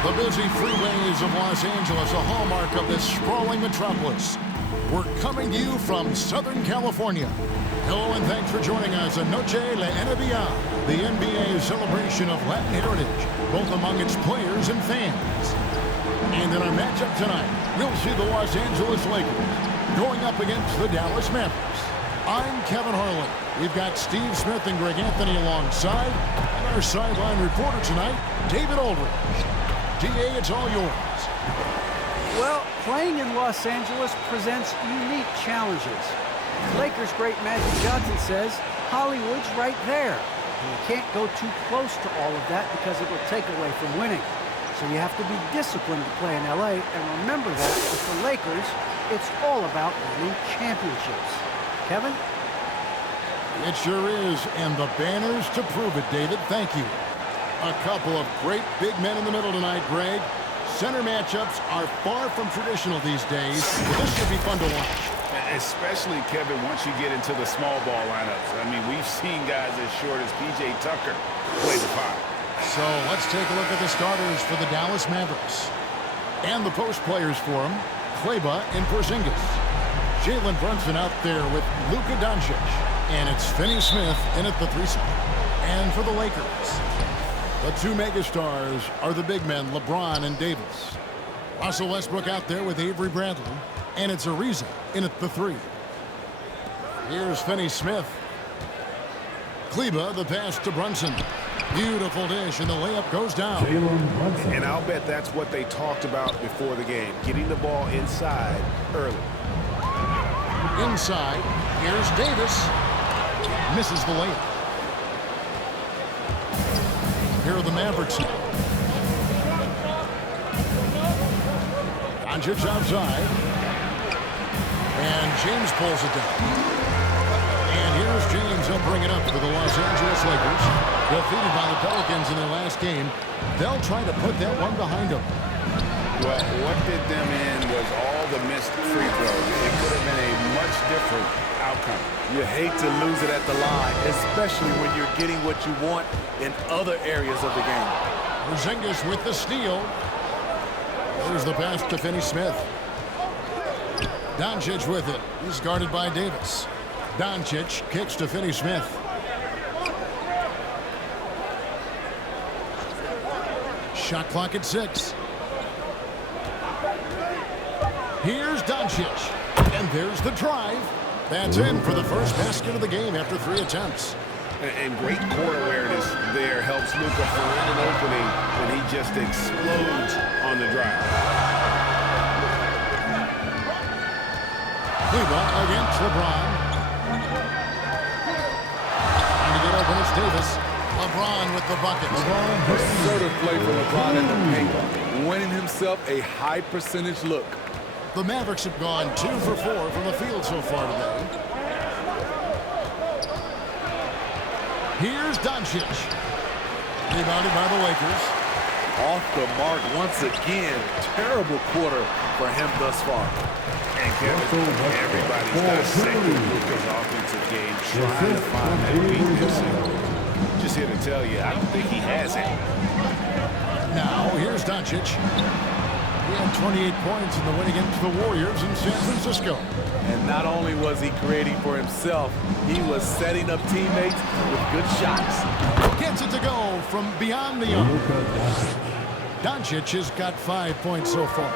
The busy freeways of Los Angeles, a hallmark of this sprawling metropolis. We're coming to you from Southern California. Hello and thanks for joining us on Noche La NBA, the NBA's celebration of Latin heritage, both among its players and fans. And in our matchup tonight, we'll see the Los Angeles Lakers going up against the Dallas Mavericks. I'm Kevin Harlan. We've got Steve Smith and Greg Anthony alongside, and our sideline reporter tonight, David Aldridge. DA, it's all yours. Well, playing in Los Angeles presents unique challenges. Lakers great Magic Johnson says Hollywood's right there. And you can't go too close to all of that because it will take away from winning. So you have to be disciplined to play in LA, and remember that with the Lakers, it's all about winning championships. Kevin? It sure is, and the banners to prove it, David. Thank you. A couple of great big men in the middle tonight, Greg. Center matchups are far from traditional these days, but this should be fun to watch. Especially, Kevin, once you get into the small ball lineups. I mean, we've seen guys as short as P.J. Tucker play the five. So let's take a look at the starters for the Dallas Mavericks. And the post players for them, Kleba and Porzingis. Jalen Brunson out there with Luka Dončić. And it's Finney Smith in at the 3 spot. And for the Lakers, the two megastars are the big men, LeBron and Davis. Russell Westbrook out there with Avery Bradley. And it's Ariza in at the 3. Here's Finney Smith. Kleba, the pass to Brunson. Beautiful dish, and the layup goes down. And I'll bet that's what they talked about before the game, getting the ball inside early. Inside, here's Davis. Misses the layup. Here are the Mavericks now. Dončić outside. And James pulls it down. And here's James. He'll bring it up for the Los Angeles Lakers. Defeated by the Pelicans in their last game. They'll try to put that one behind them. Well, what did them in was all the missed free throws. It could have been a much different outcome. You hate to lose it at the line, especially when you're getting what you want in other areas of the game. Porzingis with the steal. There's the pass to Finney Smith. Dončić with it. He's guarded by Davis. Dončić kicks to Finney Smith. Shot clock at 6. Here's Dončić. And there's the drive. That's in for the first basket of the game after 3 attempts. And great court awareness there helps Luka find an opening, and he just explodes on the drive. Kleba against LeBron. Trying to get open, it's Davis. LeBron with the bucket. Assertive play for LeBron in the paint, winning himself a high percentage look. The Mavericks have gone 2 for 4 from the field so far today. Here's Dončić. Rebounded by the Lakers. Off the mark once again. Terrible quarter for him thus far. And Kevin, everybody's dissecting Luka's offensive game, trying to find that weakness. And just here to tell you, I don't think he has it. Now, here's Dončić. He had 28 points in the win against the Warriors in San Francisco. And not only was he creating for himself, he was setting up teammates with good shots. Gets it to go from beyond the arc. Dončić has got 5 points so far.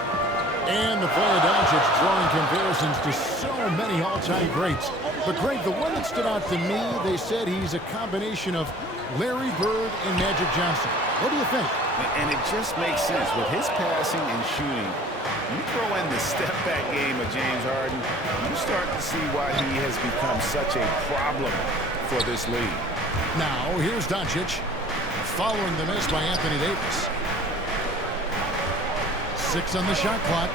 And the play of Dončić drawing comparisons to so many all-time greats. But Greg, the one that stood out to me, they said he's a combination of Larry Bird and Magic Johnson. What do you think? And it just makes sense. With his passing and shooting, you throw in the step-back game of James Harden, you start to see why he has become such a problem for this league. Now, here's Dončić, following the miss by Anthony Davis. 6 on the shot clock.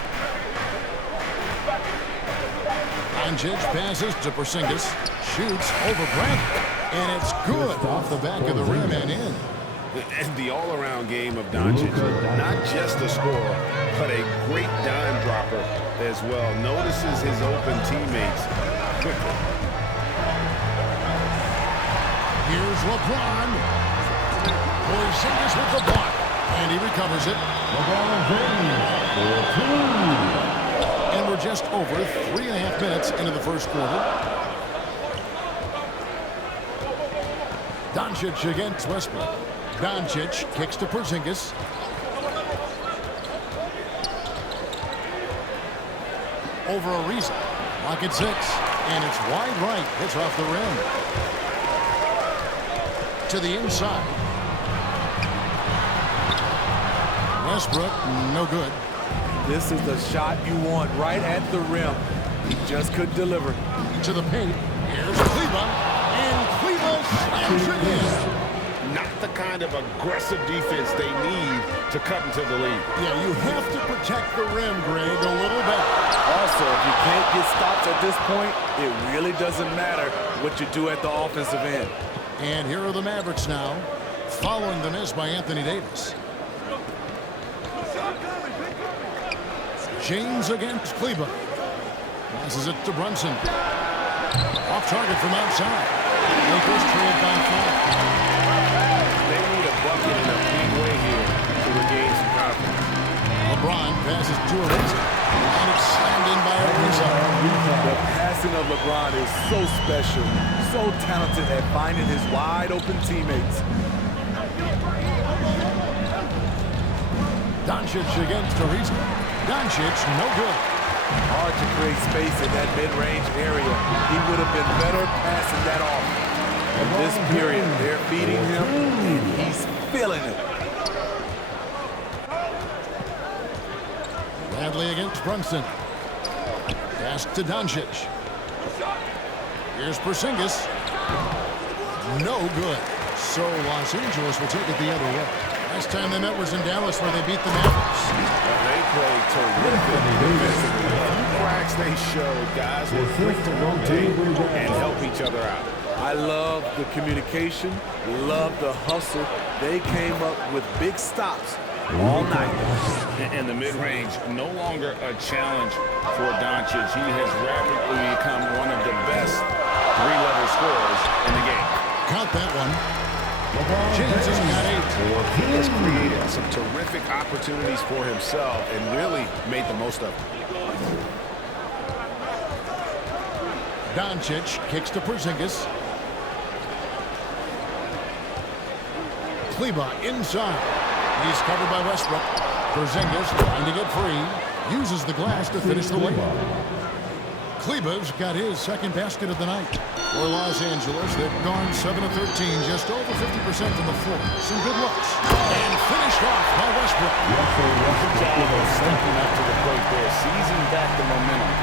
Dončić passes to Porzingis, shoots over Bradley, and it's good off the back of the rim and in. And the all-around game of Dončić, not just a scorer, but a great dime dropper as well. Notices his open teammates quickly. Here's LeBron. Porzingis with the block. And he recovers it. And we're just over 3.5 minutes into the first quarter. Dončić against Westbrook. Dončić kicks to Porzingis. Over Ariza. Lock at 6. And it's wide right. It's off the rim. To the inside. Westbrook, no good. This is the shot you want right at the rim. He just couldn't deliver. To the paint. Here's Kleba. And Kleba slams it in. Not the kind of aggressive defense they need to cut into the lead. Yeah, you have to protect the rim, Greg, a little bit. Also, if you can't get stops at this point, it really doesn't matter what you do at the offensive end. And here are the Mavericks now, following the miss by Anthony Davis. James against Kleba. Passes it to Brunson. Off target from outside. Lakers trail by 5. They need a bucket in a big way here to regain some confidence. LeBron passes to Ariza. And it's slammed in by Ariza. The passing of LeBron is so special, so talented at finding his wide-open teammates. Dončić against Ariza. Dončić, no good. Hard to create space in that mid-range area. He would have been better passing that off. In this period, they're beating him, and he's feeling it. Bradley against Brunson. Pass to Dončić. Here's Porzingis. No good. So Los Angeles will take it the other way. Last time they met was in Dallas where they beat the Mavericks. They played terrific defensively. The cracks they showed, guys were quick to rotate and help each other out. I love the communication, love the hustle. They came up with big stops all night. And the mid-range, no longer a challenge for Dončić. He has rapidly become one of the best three-level scorers in the game. Count that one. James has got 8. He has created some terrific opportunities for himself and really made the most of them. Dončić kicks to Porzingis. Kleba inside. He's covered by Westbrook. Porzingis trying to get free. Uses the glass to finish the layup. Kleba's got his second basket of the night. For Los Angeles, they've gone 7 of 13, just over 50% from the floor. Some good looks. And finished off by Westbrook. Good job of stepping up to the plate there, seizing back the momentum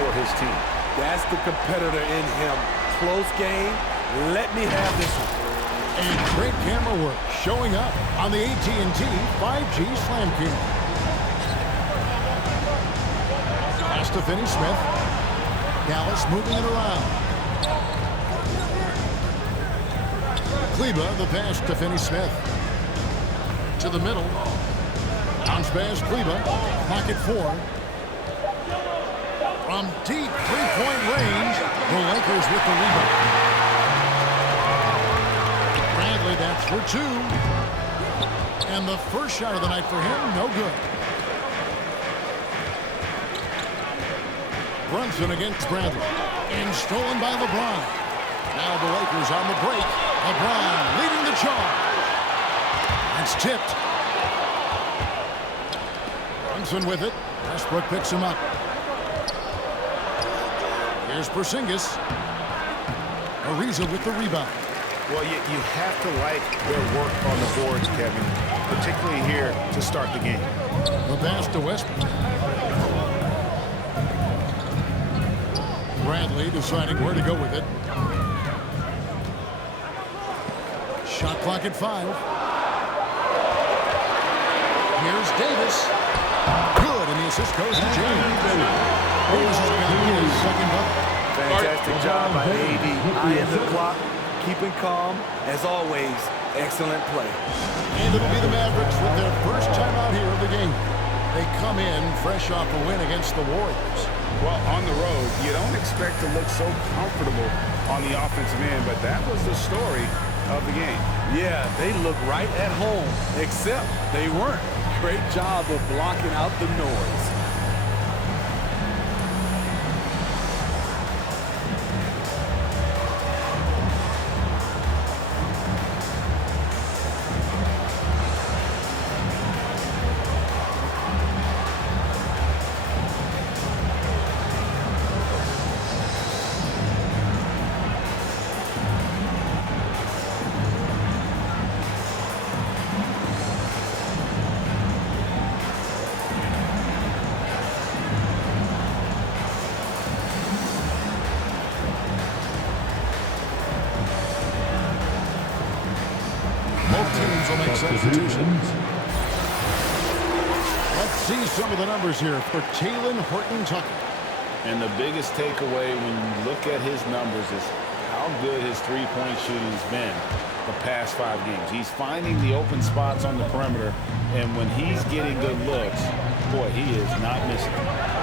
for his team. That's the competitor in him. Close game. Let me have this one. And great camera work showing up on the AT&T 5G Slam Cam. Pass to Finney-Smith. Dallas moving it around. Kleba, the pass to Finney-Smith. To the middle. Bounce pass, Kleba. Pocket 4. From deep three-point range, the Lakers with the rebound. Bradley, that's for 2. And the first shot of the night for him, no good. Brunson against Bradley. And stolen by LeBron. Now the Lakers on the break. LeBron leading the charge. That's tipped. Brunson with it. Westbrook picks him up. Here's Porzingis. Ariza with the rebound. Well, you have to like their work on the boards, Kevin, particularly here to start the game. The pass to Westbrook. Bradley deciding where to go with it. Shot clock at 5. Here's Davis. Good, and the assist goes to James. Davis has got his second bucket. Fantastic job by AD. Eyeing the clock, keeping calm. As always, excellent play. And it'll be the Mavericks with their first time out here of the game. They come in fresh off a win against the Warriors. Well, on the road, you don't expect to look so comfortable on the offensive end, but that was the story of the game. Yeah, they look right at home, except they weren't. Great job of blocking out the noise. Teams will make substitutions. Let's see some of the numbers here for Talen Horton-Tucker. And the biggest takeaway when you look at his numbers is how good his three-point shooting's been the past 5 games. He's finding the open spots on the perimeter, and when he's getting good looks, boy, he is not missing.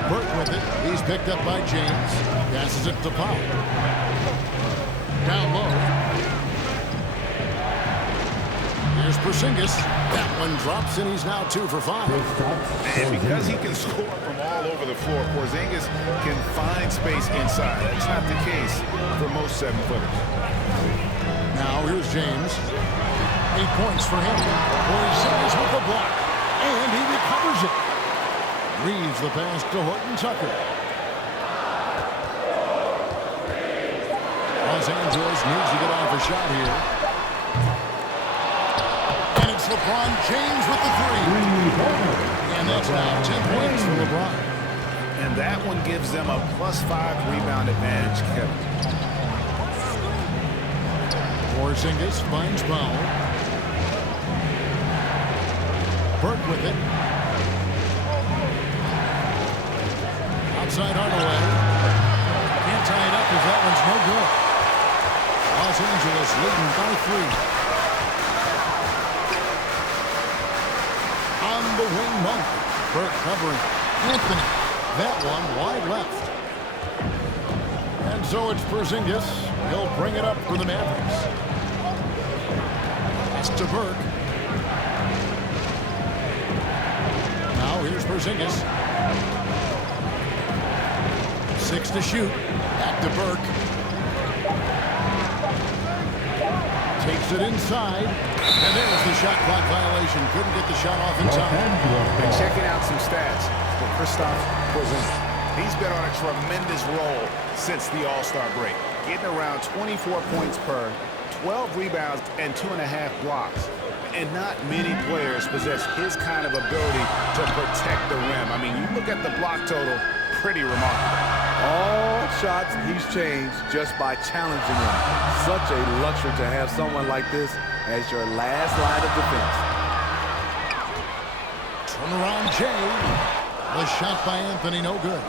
Burke with it. He's picked up by James. Passes it to Powell. Down low. Here's Porzingis. That one drops, and he's now 2 for 5. And because he can score from all over the floor, Porzingis can find space inside. That's not the case for most 7-footers. Now here's James. 8 points for him. Porzingis with the block, and he recovers it. Reads the pass to Horton-Tucker. Los Angeles needs to get off a shot here. LeBron James with the 3. And that's now 10 points for LeBron. And that one gives them a +5 rebound advantage, Kevin. Porzingis finds Powell. Burke with it. Outside Hardaway. Can't tie it up because that one's no good. Los Angeles leading by 3. On the wing, Monk. Burke covering Anthony. That one wide left. And so it's Porzingis. He'll bring it up for the Mavericks. That's to Burke. Now here's Porzingis. 6 to shoot. Back to Burke. Takes it inside. And there's the shot clock violation. Couldn't get the shot off in time. And checking out some stats for Kristaps Porzingis. He's been on a tremendous roll since the All-Star break. Getting around 24 points per, 12 rebounds, and 2.5 blocks. And not many players possess his kind of ability to protect the rim. I mean, you look at the block total, pretty remarkable. All shots he's changed just by challenging him. Such a luxury to have someone like this as your last line of defense. Turn around, Jay. The shot by Anthony, no good.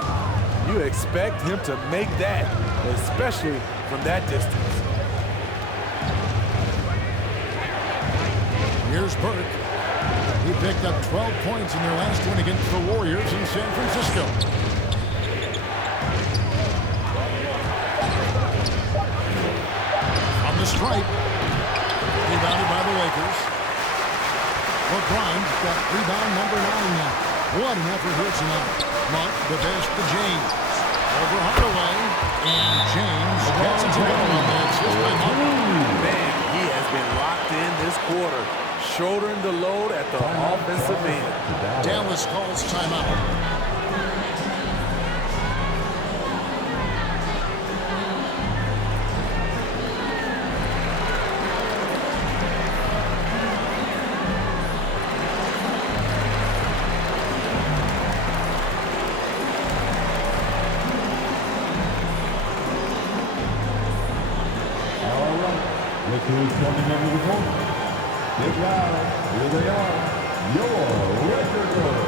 You expect him to make that, especially from that distance. Here's Burke. He picked up 12 points in their last one against the Warriors in San Francisco. On the stripe. Rebounded by the Lakers. LeBron's got rebound number 9 now. What an effort here tonight. Monk, the best to James. Over Hardaway. And James gets it to go on that. Man, he has been locked in this quarter, shouldering the load at the offensive end. Dallas calls timeout. Look who's coming under the court. Get loud. Here they are. Your record girl.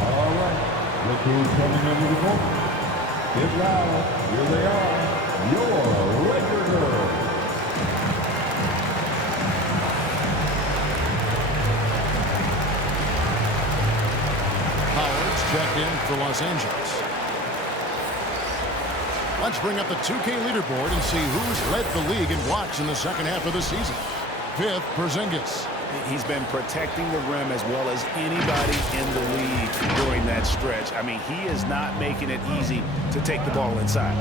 All right. Look who's coming under the court. Get loud. Here they are. Your record girl. checked in for Los Angeles. Let's bring up the 2K leaderboard and see who's led the league in blocks in the second half of the season. 5th, Porzingis. He's been protecting the rim as well as anybody in the league during that stretch. I mean, he is not making it easy to take the ball inside.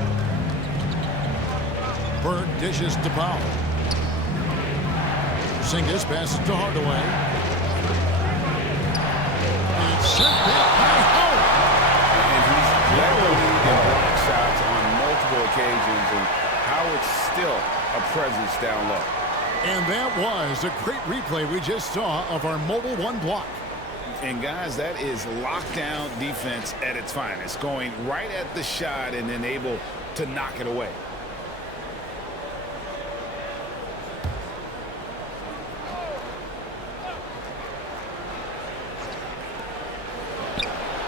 Bird dishes to Powell. Porzingis passes to Hardaway. And sent back by Howard. And he's led the league in block shots on multiple occasions, and Howard's still a presence down low. And that was a great replay we just saw of our mobile one block. And guys, that is lockdown defense at its finest, going right at the shot and then able to knock it away.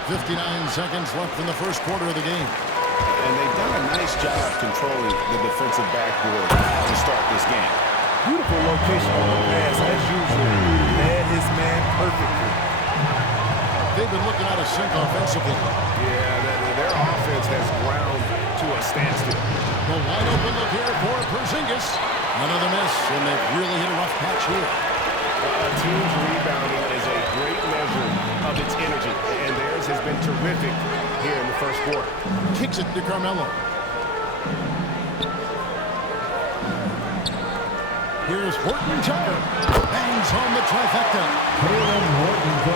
.59 seconds left in the first quarter of the game. And they've done a nice job controlling the defensive backboard to start this game. Beautiful location on the pass, as usual. Led his man perfectly. They've been looking out of sync offensively. Yeah, their offense has ground to a standstill. The wide open look here for Porzingis. Another miss, and they've really hit a rough patch here. A team's rebounding is a great measure of its energy, and theirs has been terrific here in the first quarter. Kicks it to Carmelo. Here's Horton Tucker. Bangs home the trifecta.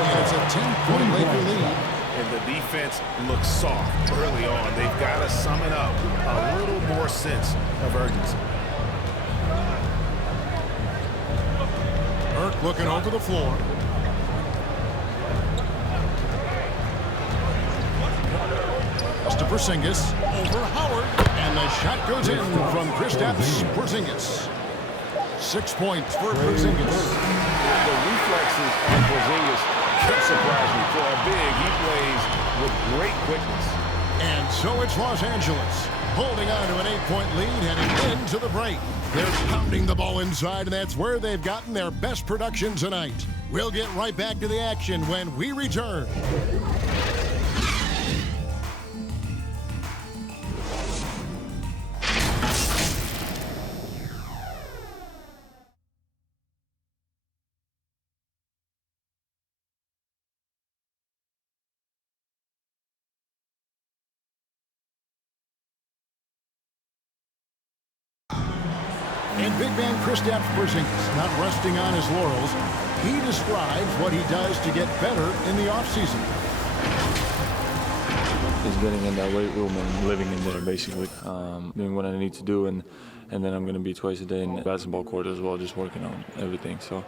And it's a 10-point Laker lead. And the defense looks soft early on. They've got to sum it up a little more sense of urgency. Burke looking over the floor. To Porzingis, over Howard, and the shot goes in from Kristaps Porzingis. 6 points for Porzingis. The reflexes on Porzingis can surprise you. For a big, he plays with great quickness. And so it's Los Angeles, holding on to an 8-point lead, heading into the break. They're pounding the ball inside, and that's where they've gotten their best production tonight. We'll get right back to the action when we return. And big man Kristaps Porzingis not resting on his laurels. He describes what he does to get better in the offseason. Just getting in that weight room and living in there, basically. Doing what I need to do, and then I'm going to be twice a day in the basketball court as well, just working on everything. So.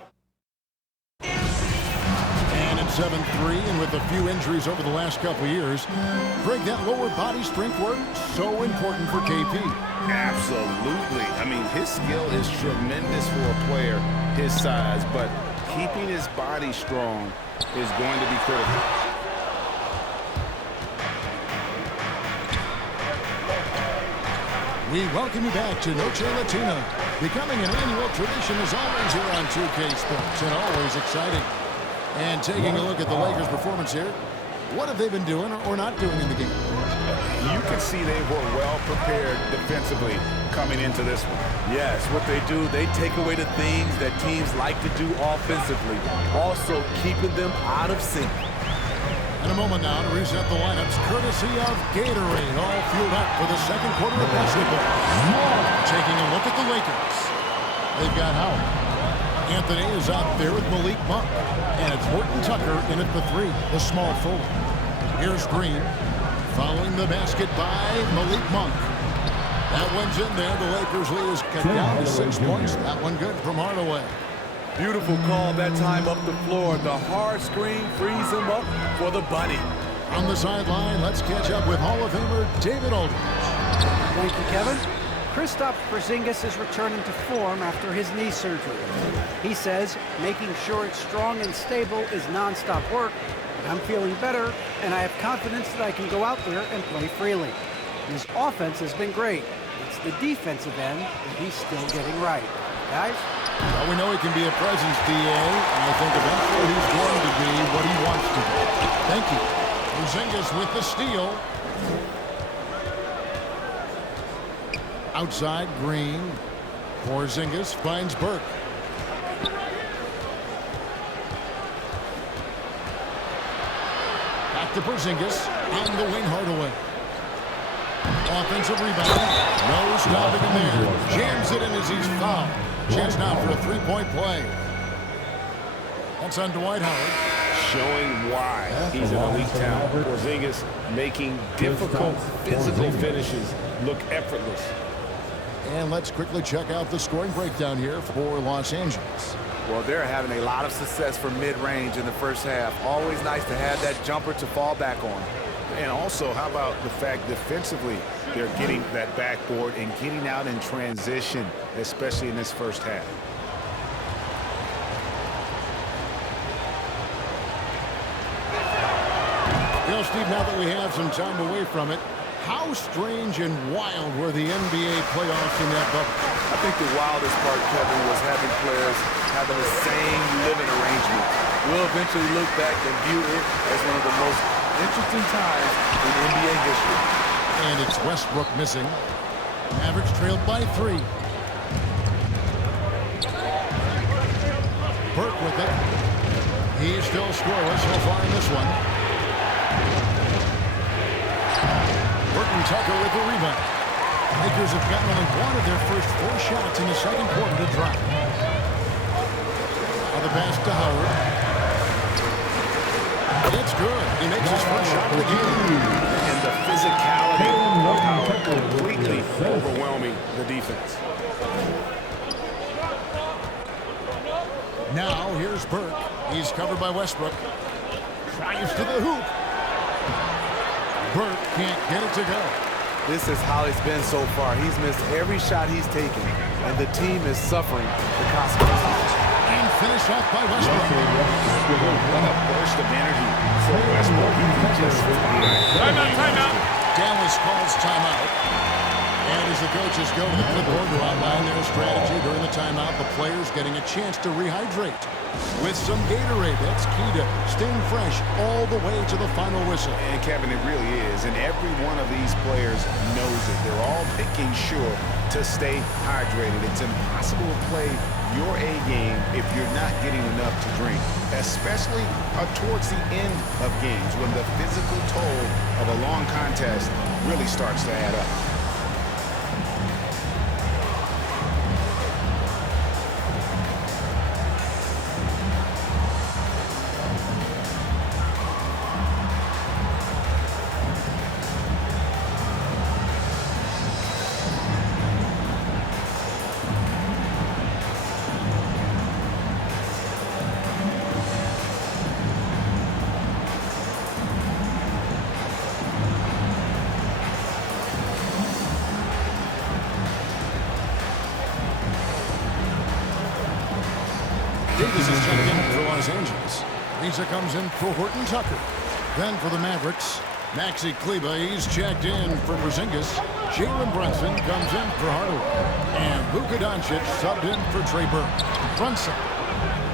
And at 7'3", and with a few injuries over the last couple of years, Greg, that lower body strength work, so important for KP. Absolutely. I mean, his skill is tremendous for a player his size, but keeping his body strong is going to be critical. We welcome you back to Noche Latina, becoming an annual tradition as always here on 2K Sports, and always exciting. And taking a look at the Lakers' performance here, what have they been doing or not doing in the game? You can see they were well prepared defensively coming into this one. Yes, what they do, they take away the things that teams like to do offensively, also keeping them out of sync. In a moment now to reset the lineups, courtesy of Gatorade, all fueled up for the second quarter of basketball. Taking a look at the Lakers. They've got Howard. Anthony is out there with Malik Monk. And it's Horton Tucker in at the 3, the small forward. Here's Green. Following the basket by Malik Monk. That one's in there. The Lakers lead is cut down to 6 points. That one good from Hardaway. Beautiful call that time up the floor. The hard screen frees him up for the bunny. On the sideline, let's catch up with Hall of Famer David Aldridge. Thank you, Kevin. Kristaps Porzingis is returning to form after his knee surgery. He says making sure it's strong and stable is nonstop work, but I'm feeling better, and I have confidence that I can go out there and play freely. His offense has been great. It's the defensive end that he's still getting right. Guys? Well, we know he can be a presence, DA, and I think eventually he's going to be what he wants to be. Thank you. Porzingis with the steal. Outside, Green. Porzingis finds Burke. Back to Porzingis. On the wing, Hardaway. Offensive rebound. No stopping him there. Jams it in as he's fouled. Chance now for a three-point play. That's on Dwight Howard. Showing why he's an elite talent. Porzingis making difficult physical finishes look effortless. And let's quickly check out the scoring breakdown here for Los Angeles. Well, they're having a lot of success from mid-range in the first half. Always nice to have that jumper to fall back on. And also, how about the fact defensively they're getting that backboard and getting out in transition, especially in this first half. You know, Steve, now that we have some time away from it, how strange and wild were the NBA playoffs in that bubble? I think the wildest part, Kevin, was having players having the same living arrangement. We'll eventually look back and view it as one of the most interesting times in NBA history. And it's Westbrook missing. Mavericks trailed by 3. Burke with it. He's still scoreless so far in this one. Burton Tucker with the rebound. Lakers have gotten only one of their first 4 shots in the second quarter to drop. Now the pass to Howard. It's good. He makes his first shot of the game. And the physicality of Howard completely overwhelming the defense. Now here's Burke. He's covered by Westbrook. Drives to the hoop. Burke can't get it to go. This is how it's been so far. He's missed every shot he's taken, and the team is suffering the consequences. And finished off by Westbrook. What a burst of energy for Westbrook. He can just Timeout. Dallas calls timeout. And as the coaches go to the clipboard to outline their strategy during the timeout, the players getting a chance to rehydrate with some Gatorade. That's key to staying fresh all the way to the final whistle. And Kevin, it really is. And every one of these players knows it. They're all making sure to stay hydrated. It's impossible to play your A game if you're not getting enough to drink, especially towards the end of games when the physical toll of a long contest really starts to add up. Davis is checked in for Los Angeles. Lisa comes in for Horton Tucker. Then for the Mavericks, Maxi Kleber, he's checked in for Porzingis. Jalen Brunson comes in for Hardaway. And Luka Dončić subbed in for Trey Burke. Brunson.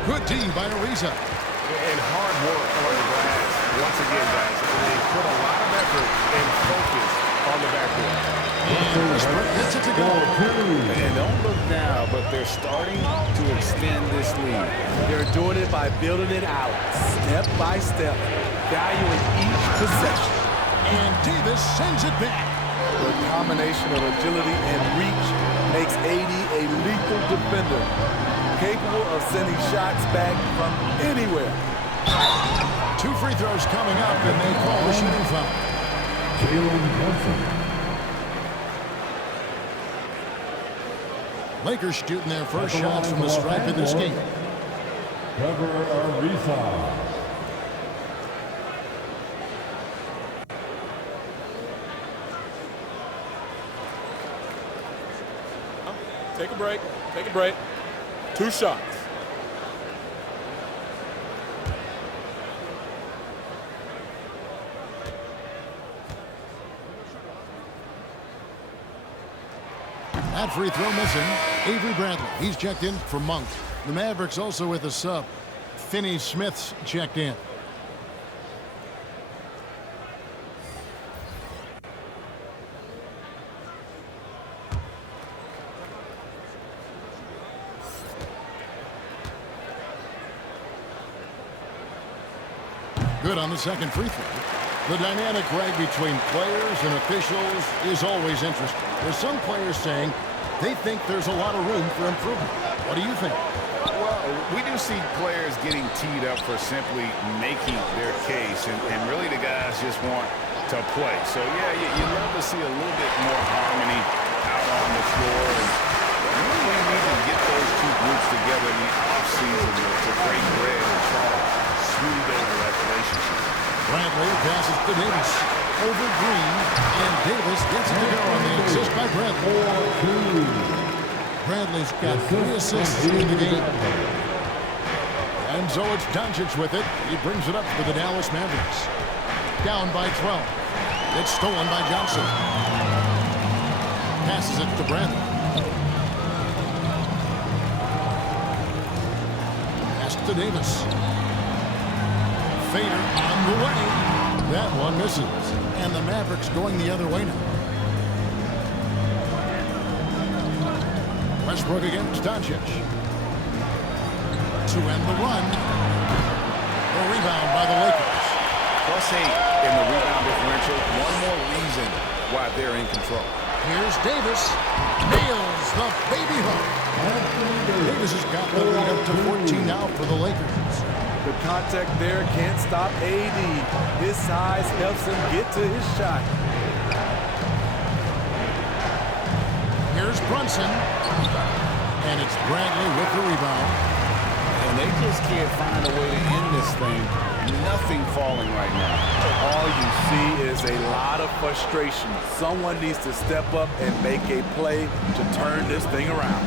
Good D by Ariza. And hard work on the glass. Once again, guys, they put a lot of effort and focus on the backboard. And Westbrook gets it to go. And don't look now, but they're starting to extend this lead. They're doing it by building it out, step by step, valuing each possession. And Davis sends it back. The combination of agility and reach makes AD a lethal defender, capable of sending shots back from anywhere. 2 free throws coming up, and they call the shooting foul. Jalen Brunson. Lakers shooting their first shots from the stripe in this game. Trevor Ariza. Take a break. Take a break. 2 shots. That free throw missing. Avery Bradley, he's checked in for Monk. The Mavericks also with a sub. Finney Smith's checked in. Good on the second free throw. The dynamic right between players and officials is always interesting. There's some players saying they think there's a lot of room for improvement. What do you think? Well, we do see players getting teed up for simply making their case, and really the guys just want to play. So, yeah, you love to see a little bit more harmony out on the floor. And really need to get those two groups together in the offseason to break bread and try to smooth over that relationship. Bradley passes to Davis. Over Green, and Davis gets it to go on the assist by Bradley. Bradley's got 3 assists in the game. And so it's Dončić with it. He brings it up for the Dallas Mavericks. Down by 12. It's stolen by Johnson. Passes it to Bradley. Pass to Davis. Fader on the way. That one misses. And the Mavericks going the other way now. Westbrook against Dončić. To end the run. The rebound by the Lakers. +8 in the rebound differential. One more reason why they're in control. Here's Davis. Nails the baby hook. Davis has got the lead up to 14 now for the Lakers. The contact there can't stop AD. His size helps him get to his shot. Here's Brunson. And it's Bradley with the rebound. And they just can't find a way to end this thing. Nothing falling right now. All you see is a lot of frustration. Someone needs to step up and make a play to turn this thing around.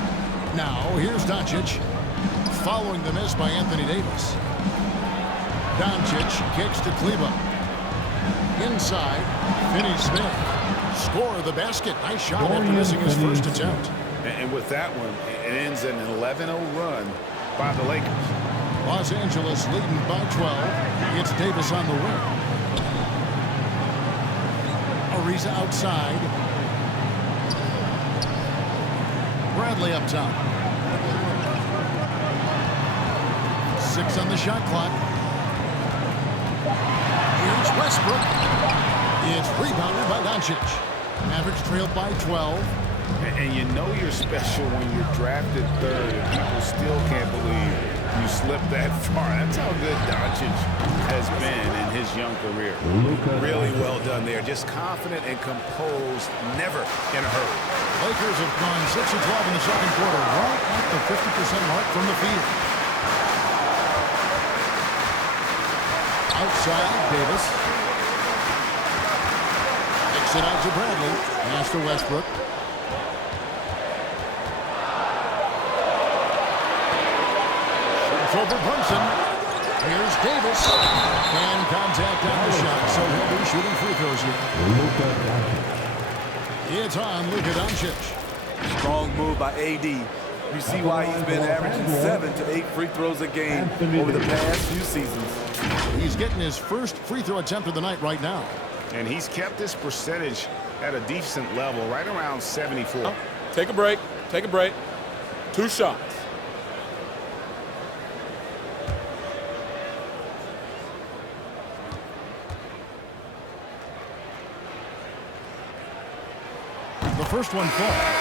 Now, here's Dončić. Following the miss by Anthony Davis. Dončić kicks to Kleber. Inside, Finney-Smith. Score of the basket. Nice shot after missing his first attempt. And with that one, it ends an 11-0 run by the Lakers. Los Angeles leading by 12. It's Davis on the wing. Ariza outside. Bradley up top. 6 on the shot clock. Here's Westbrook. It's rebounded by Dončić. Mavericks trailed by 12. And you know you're special when you're drafted 3rd and people still can't believe you slipped that far. That's how good Dončić has been in his young career. Really well done there. Just confident and composed, never in a hurry. Lakers have gone 6 of 12 in the second quarter, right at the 50% mark from the field. Outside, Davis. Kicks it out to Bradley. Pass to Westbrook. Shoots over Brunson. Here's Davis. And contact on the shot, so he'll be shooting free throws here. It's on Luka Dončić. Strong move by AD. You see why he's been averaging 7 to 8 free throws a game over the past few seasons. He's getting his first free throw attempt of the night right now. And he's kept this percentage at a decent level, right around 74. Take a break. Take a break. 2 shots. The first one falls.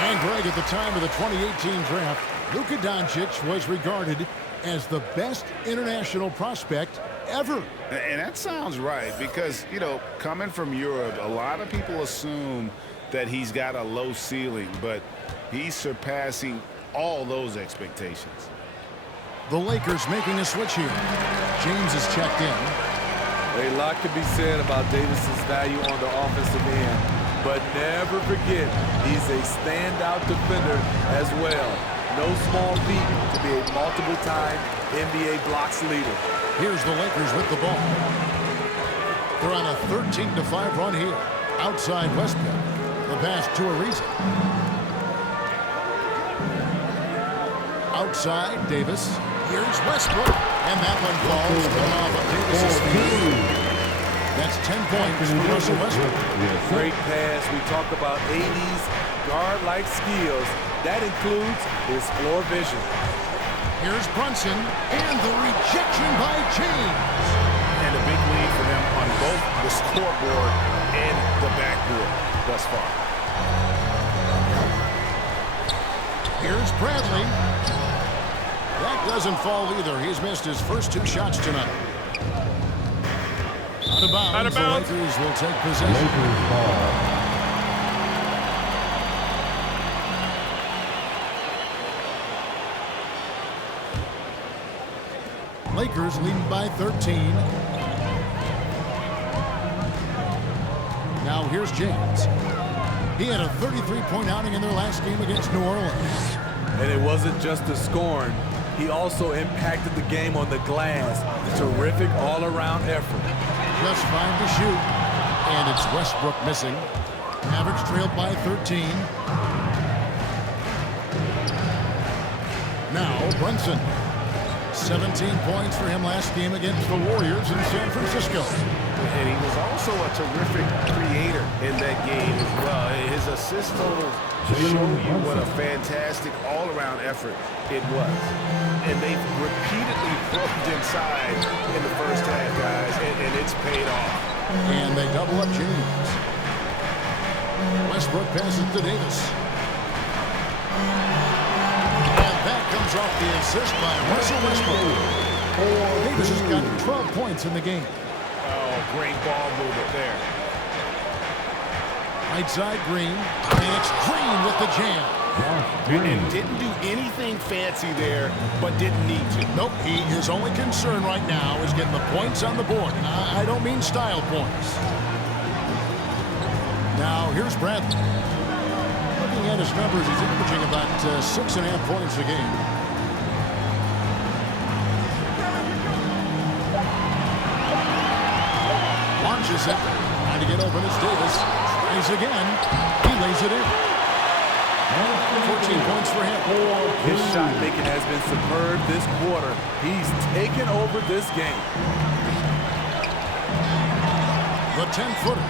And Greg, at the time of the 2018 draft, Luka Dončić was regarded as the best international prospect ever. And that sounds right because, you know, coming from Europe, a lot of people assume that he's got a low ceiling, but he's surpassing all those expectations. The Lakers making a switch here. James is checked in. A lot could be said about Davis's value on the offensive end, but never forget he's a standout defender as well. No small feat to be a multiple-time NBA blocks leader. Here's the Lakers with the ball. They're on a 13-5 run here. Outside Westbrook. The pass to Ariza. Outside Davis. Here's Westbrook. And that one falls coming off of Davis's feet. That's 10 points for Russell Westbrook. Great pass. We talk about AD's guard-like skills. That includes his floor vision. Here's Brunson, and the rejection by James. And to scoreboard and the backboard thus far. Here's Bradley. That doesn't fall either. He's missed his first 2 shots tonight. Out of bounds. Out of bounds. The Lakers will take possession. Lakers ball. Lakers leading by 13. Now here's James. He had a 33-point outing in their last game against New Orleans. And it wasn't just the scoring. He also impacted the game on the glass. Terrific all-around effort. Just 5 to shoot. And it's Westbrook missing. Mavericks trailed by 13. Now Brunson. 17 points for him last game against the Warriors in San Francisco. And he was also a terrific creator in that game as well. His assist total show you what a fantastic all-around effort it was. And they've repeatedly broke inside in the first half, guys, and it's paid off. And they double up James. Westbrook passes to Davis. And that comes off the assist by Russell Westbrook. Davis has got 12 points in the game. Oh, great ball movement there. Right side Green. And it's Green with the jam. And didn't do anything fancy there, but didn't need to. Nope, his only concern right now is getting the points on the board. And I don't mean style points. Now, here's Bradley. Looking at his numbers, he's averaging about 6.5 points a game. Launches it. Trying to get open is Davis. Tries again. He lays it in. 14 points for him. His shot making has been superb this quarter. He's taken over this game. The 10-footer.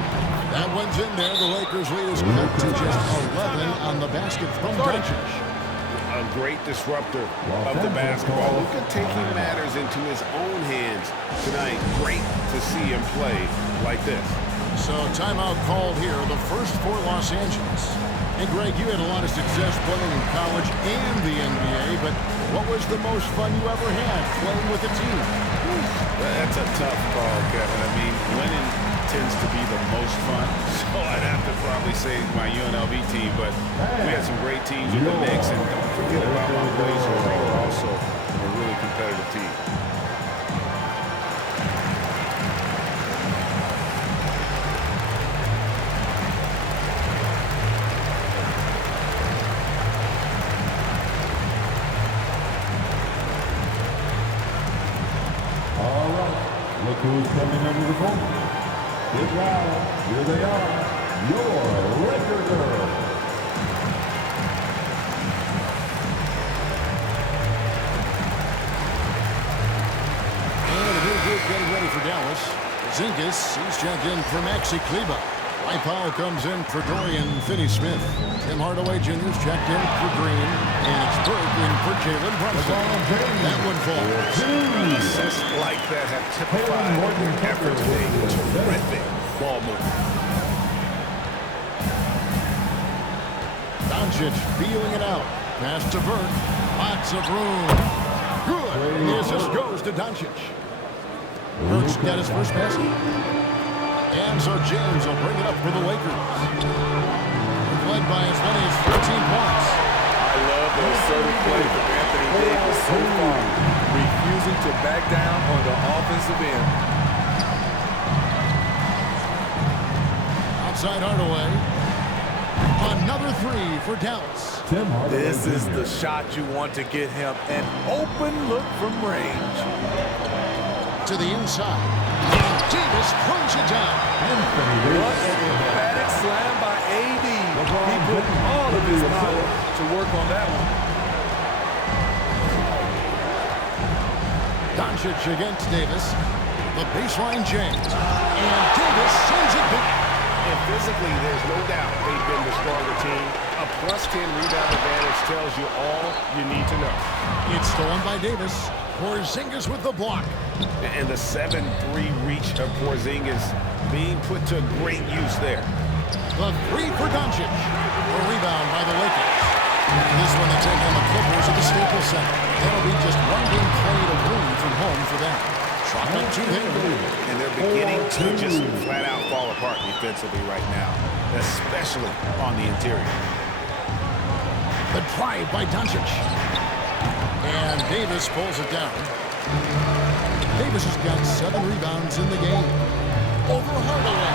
That one's in there. The Lakers lead is cut to just 11 on the basket from Dončić. A great disruptor of the basketball. Luka taking matters into his own hands tonight. Great to see him play like this. So timeout called here, the first for Los Angeles. And Greg, you had a lot of success playing in college and the NBA, but what was the most fun you ever had playing with a team? That's a tough call, Kevin. I mean, winning tends to be the most fun. So I'd have to probably say my UNLV team, but we had some great teams with the Knicks, and don't forget about my Blazers. They were also a really competitive team. Look who's coming under the phone. Get loud. Here they are. Your Laker girls. And a real good getting ready for Dallas. Zingas, he's checked in for Maxi Kleba. Powell comes in for Dorian Finney-Smith. Tim Hardaway Jr.'s checked in for Green. And it's Burke in for Jalen Brunson. That one falls. Assists like that have typified their effort today. Terrific ball movement. Dončić feeling it out. Pass to Burke. Lots of room. Good. And the assist goes to Dončić. Burke's got his first basket. And so James will bring it up for the Lakers. Led by as many as 13 points. I love the assertive play from Anthony Davis so far, refusing to back down on the offensive end. Outside Hardaway. Another three for Dallas. This is the shot you want to get him. An open look from range. To the inside. And Davis throws it down. What an emphatic slam by AD. He put all of his power to work on that one. Dončić against Davis. The baseline James. And Davis sends it back. And physically, there's no doubt they've been the stronger team. A plus 10 rebound advantage tells you all you need to know. It's stolen by Davis. Porzingis with the block. And the 7-3 reach of Porzingis being put to great use there. The three for Dončić. A rebound by the Lakers. This one they take on the Clippers at the Staples Center. That'll be just one game played away from home for them. Shot up to him. And they're beginning to just flat out fall apart defensively right now, especially on the interior. The drive by Dončić. And Davis pulls it down. Davis has got 7 rebounds in the game. Over Hardaway.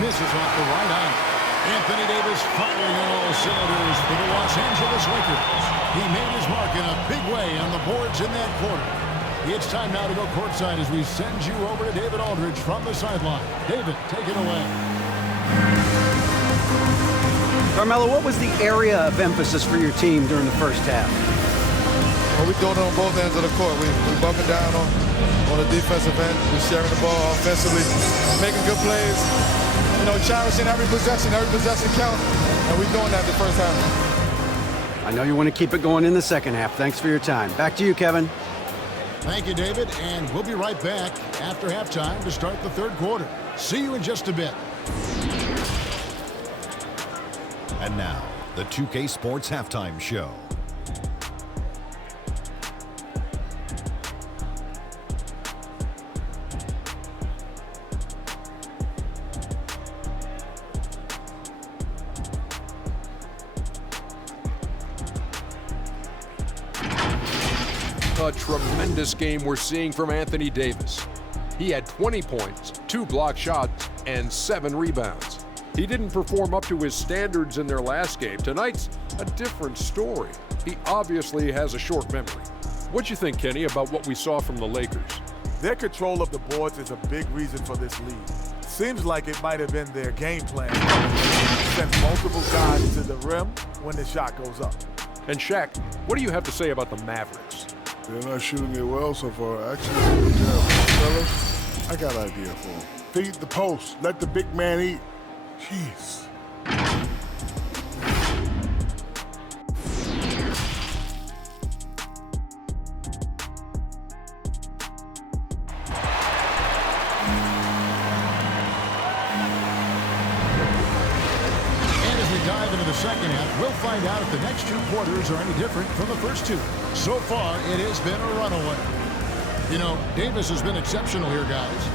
Misses off the right eye. Anthony Davis firing on all cylinders for the Los Angeles Lakers. He made his mark in a big way on the boards in that quarter. It's time now to go courtside as we send you over to David Aldridge from the sideline. David, take it away. Carmelo, what was the area of emphasis for your team during the first half? Well, we're doing it on both ends of the court. We're bumping down on the defensive end. We're sharing the ball offensively, making good plays. You know, cherishing every possession count, and we're doing that the first half. I know you want to keep it going in the second half. Thanks for your time. Back to you, Kevin. Thank you, David, and we'll be right back after halftime to start the third quarter. See you in just a bit. And now, the 2K Sports Halftime Show. A tremendous game we're seeing from Anthony Davis. He had 20 points, 2 block shots, and 7 rebounds. He didn't perform up to his standards in their last game. Tonight's a different story. He obviously has a short memory. What'd you think, Kenny, about what we saw from the Lakers? Their control of the boards is a big reason for this lead. Seems like it might have been their game plan. Send multiple guys to the rim when the shot goes up. And Shaq, what do you have to say about the Mavericks? They're not shooting it well so far. Actually, fellas, I got an idea for them. Feed the post. Let the big man eat. Jeez. Dive into the second half, we'll find out if the next 2 quarters are any different from the first 2. So far, it has been a runaway. You know, Davis has been exceptional here, guys.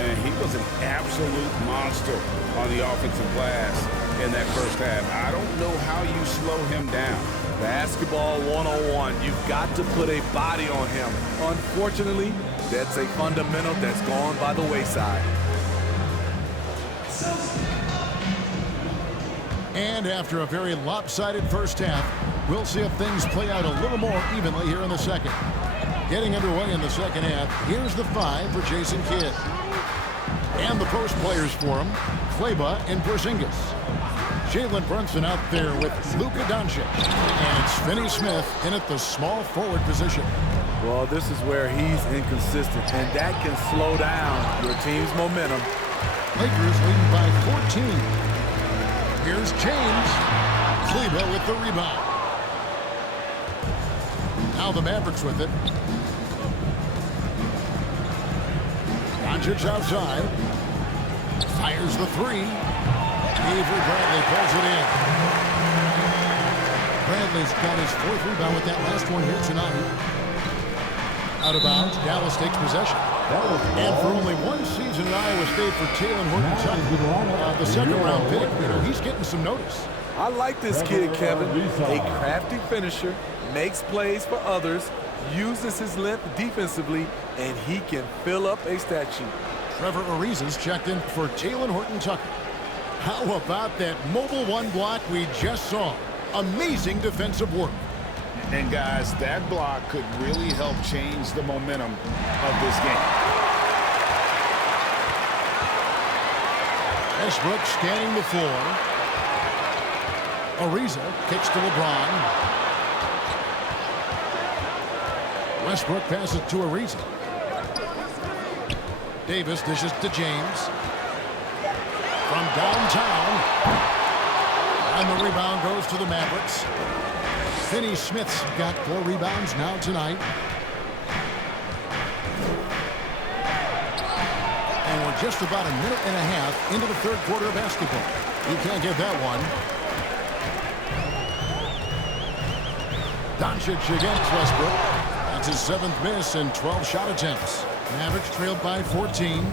And he was an absolute monster on the offensive glass in that first half. I don't know how you slow him down. Basketball 101. You've got to put a body on him. Unfortunately, that's a fundamental that's gone by the wayside. And after a very lopsided first half, we'll see if things play out a little more evenly here in the second. Getting underway in the second half, here's the 5 for Jason Kidd. And the post players for him, Kleber and Porzingis. Jalen Brunson out there with Luka Dončić. And it's Finney Smith in at the small forward position. Well, this is where he's inconsistent, and that can slow down your team's momentum. Lakers leading by 14. Here's James. Kleber with the rebound. Now the Mavericks with it. Dončić outside. Fires the 3. Avery Bradley pulls it in. Bradley's got his 4th rebound with that last one here tonight. Out of bounds. Dallas takes possession. And for only 1 season at Iowa State for Taylor Horton-Tucker, the second-round pick, you know, he's getting some notice. I like this kid, Kevin. A crafty finisher, makes plays for others, uses his length defensively, and he can fill up a stat sheet. Trevor Ariza's checked in for Taylor Horton-Tucker. How about that mobile 1 block we just saw? Amazing defensive work. And guys, that block could really help change the momentum of this game. Westbrook scanning the floor. Ariza kicks to LeBron. Westbrook passes to Ariza. Davis dishes to James. From downtown. And the rebound goes to the Mavericks. Finney Smith's got 4 rebounds now tonight. And we're just about a minute and a half into the third quarter of basketball. You can't get that one. Dončić against Westbrook. That's his 7th miss in 12 shot attempts. Mavericks trailed by 14.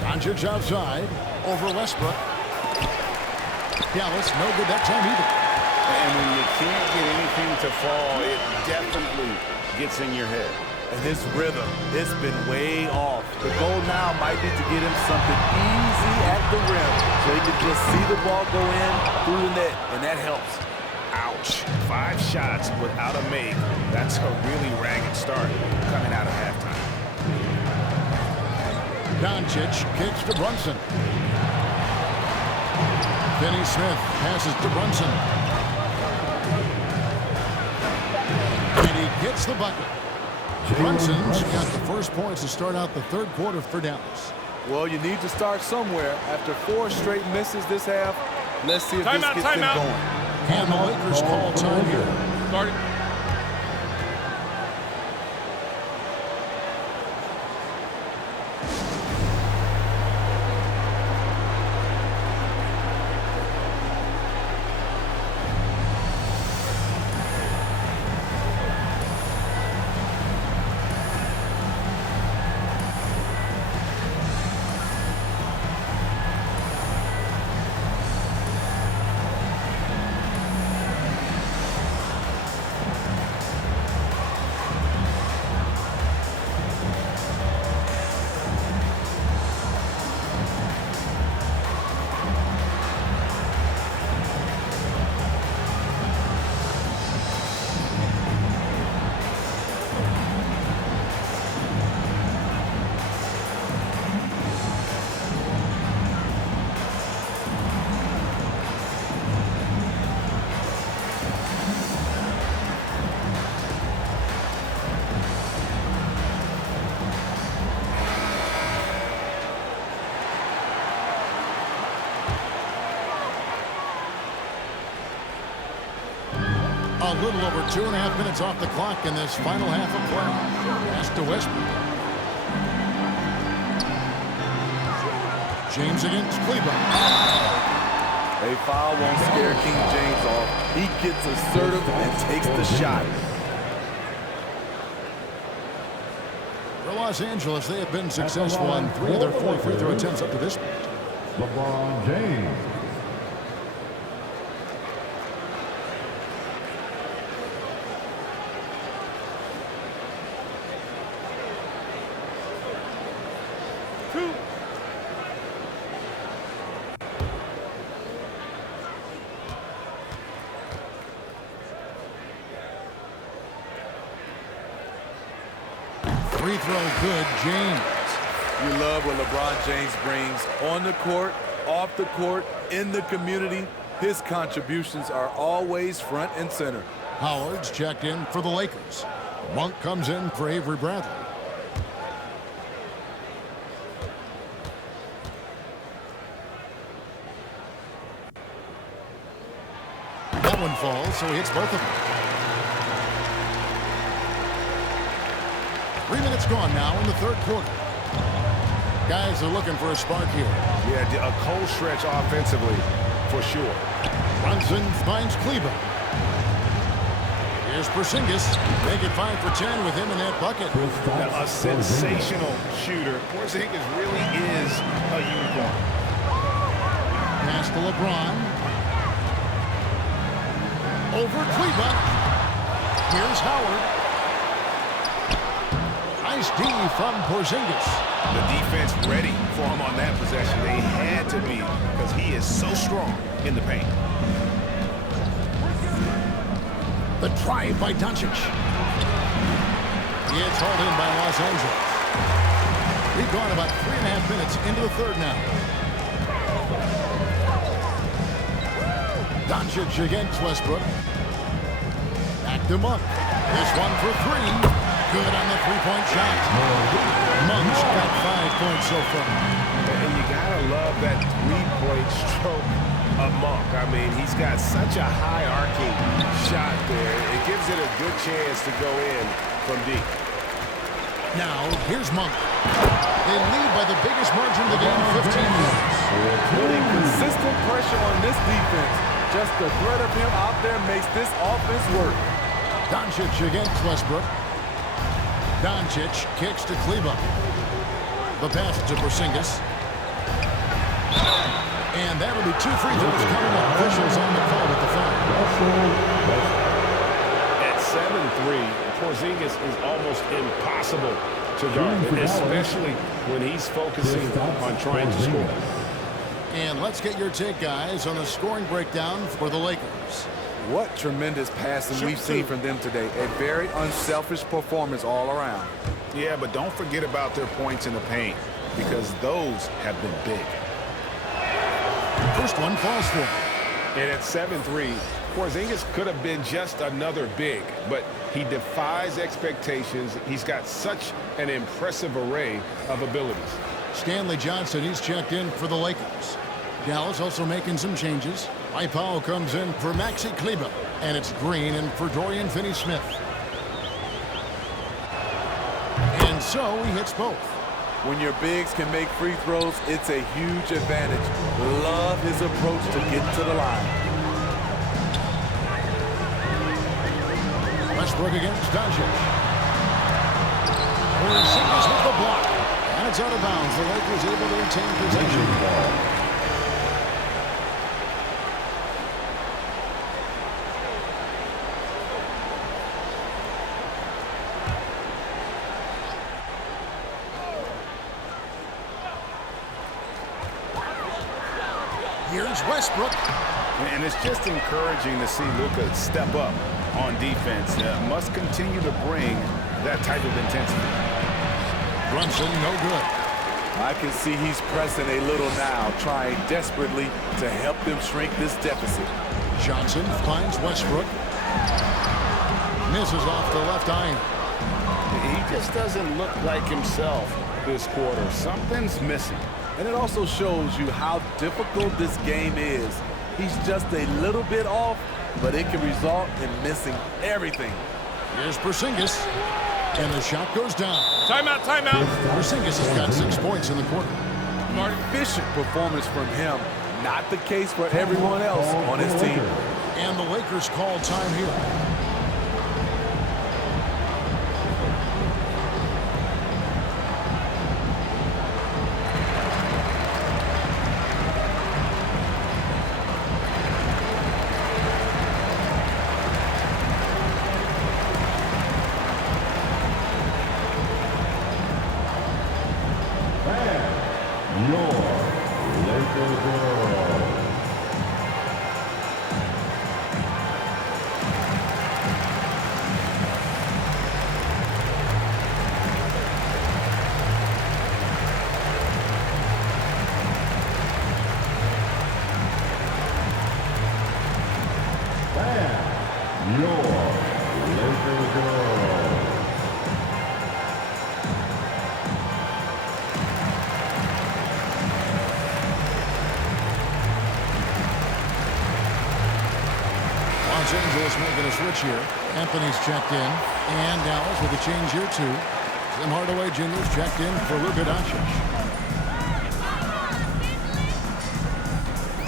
Dončić outside. Over Westbrook. Dallas, no good that time either. And when you can't get anything to fall, it definitely gets in your head. And his rhythm, it's been way off. The goal now might be to get him something easy at the rim so he can just see the ball go in through the net, and that helps. Ouch. 5 shots without a make. That's a really ragged start coming out of halftime. Dončić kicks to Brunson. Finney Smith passes to Brunson. And he gets the bucket. Brunson's got the first points to start out the third quarter for Dallas. Well, you need to start somewhere. After 4 straight misses this half, let's see if this gets them going. And the Lakers call time here. Started. A little over 2.5 minutes off the clock in this final half of play. Pass to Westbrook. James against Cleveland. A foul won't scare King James off. He gets assertive and takes the shot. For Los Angeles, they have been successful on 3 of their 4 free throw attempts up to this point. LeBron James. Free throw good, James. You love what LeBron James brings on the court, off the court, in the community. His contributions are always front and center. Howard's checked in for the Lakers. Monk comes in for Avery Bradley. That one falls, so he hits both of them. 3 minutes gone now in the third quarter. Guys are looking for a spark here. Yeah, a cold stretch offensively, for sure. Brunson finds Cleveland. Here's Porzingis. Make it 5 for 10 with him in that bucket. Now, a sensational shooter. Porzingis really is a unicorn. Pass to LeBron. Over Cleveland. Here's Howard. Nice D from Porzingis. The defense ready for him on that possession. They had to be because he is so strong in the paint. The drive by Dončić. It's hauled in by Los Angeles. We've gone about 3.5 minutes into the third now. Dončić against Westbrook. Back to Monk. This one for 3. Good on the three-point shot. Monk's got 5 points so far. And you gotta love that three-point stroke of Monk. I mean, he's got such a high arcing shot there. It gives it a good chance to go in from deep. Now, here's Monk. They lead by the biggest margin of the game, 15 points. Putting consistent pressure on this defense. Just the threat of him out there makes this offense work. Dončić against Westbrook. Dončić kicks to Kleber. The pass to Porzingis. And that'll be 2 free throws coming up. Officials on the call with the foul. At 7-3, Porzingis is almost impossible to guard, especially when he's focusing on trying to score. And let's get your take, guys, on the scoring breakdown for the Lakers. What tremendous passing we've seen from them today. A very unselfish performance all around. Yeah, but don't forget about their points in the paint, because those have been big. First one falls for him. And at 7-3, Porzingis could have been just another big, but he defies expectations. He's got such an impressive array of abilities. Stanley Johnson, he's checked in for the Lakers. Dallas also making some changes. Mike Powell comes in for Maxi Kleber, and it's Green in for Dorian Finney-Smith. And so he hits both. When your bigs can make free throws, it's a huge advantage. Love his approach to get to the line. Westbrook against Dončić. Porzingis with the block. And it's out of bounds. The Lakers able to retain possession. Here's Westbrook. And it's just encouraging to see Luka step up on defense. Must continue to bring that type of intensity. Brunson, no good. I can see he's pressing a little now, trying desperately to help them shrink this deficit. Johnson finds Westbrook. Misses off the left iron. He just doesn't look like himself this quarter. Something's missing. And it also shows you how difficult this game is. He's just a little bit off, but it can result in missing everything. Here's Porzingis. And the shot goes down. Timeout, timeout. Porzingis has got 6 points in the quarter. An efficient performance from him. Not the case for everyone else on his team. And the Lakers call time here. Los Angeles making a switch here. Anthony's checked in. And Dallas with a change here, too. Tim Hardaway Jr.'s checked in for Luka Dončić.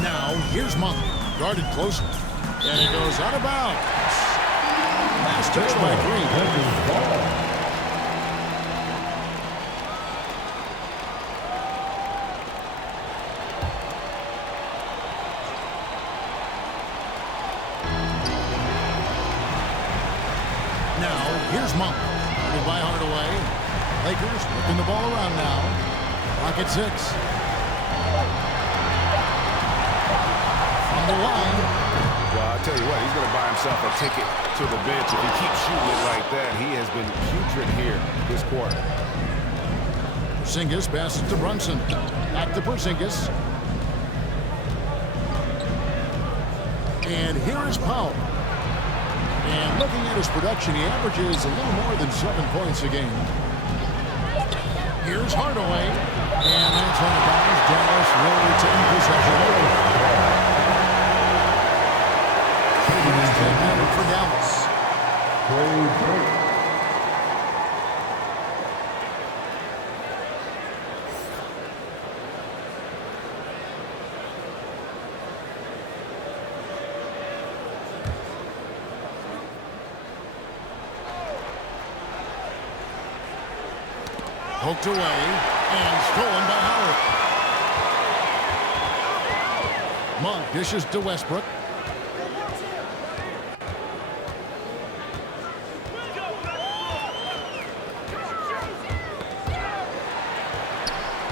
Now, here's Monk. Guarded closely. And it goes out of bounds. Last touch by Green. Here's Monk. Guarded by Hardaway. Lakers whipping the ball around now. Clock at 6. From the line. Well, I'll tell you what, he's going to buy himself a ticket to the bench. If he keeps shooting it like that, he has been putrid here this quarter. Porzingis passes to Brunson. Back to Porzingis. And here is Powell. And looking at his production, he averages a little more than 7 points a game. Here's Hardaway. And that's on the bounds. Dallas will retain possession. For Dallas. Poked away and stolen by Howard. Monk dishes to Westbrook.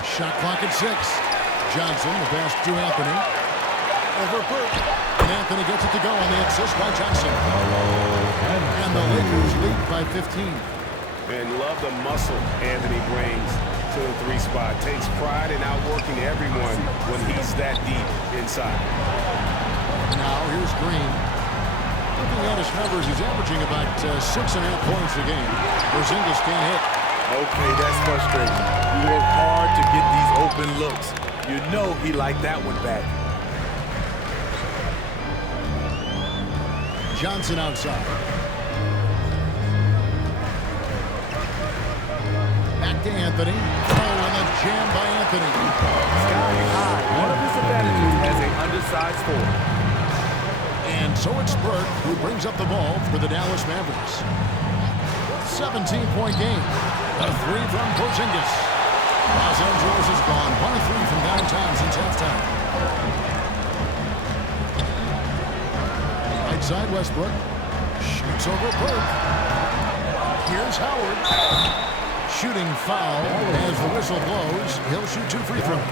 Shot clock at 6. Johnson, the pass to Anthony. Over Burke. And Anthony gets it to go on the assist by Johnson. And the Lakers lead by 15. And love the muscle Anthony brings to the 3 spot. Takes pride in outworking everyone when he's that deep inside. Now here's Green. Looking at his numbers, he's averaging about 6.5 points a game. Porzingis can't hit. Okay, that's frustrating. You work hard to get these open looks. You know he liked that one back. Johnson outside. Back to Anthony. Oh, and a jam by Anthony. Sky high. One of his advantages as an undersized forward. And so it's Burke who brings up the ball for the Dallas Mavericks. 17-point game. A 3 from Porzingis. Los Angeles has gone 1 of 3 from downtown since halftime. Right side Westbrook. Shoots over Burke. Here's Howard. Shooting foul as the whistle blows. He'll shoot 2 free throws.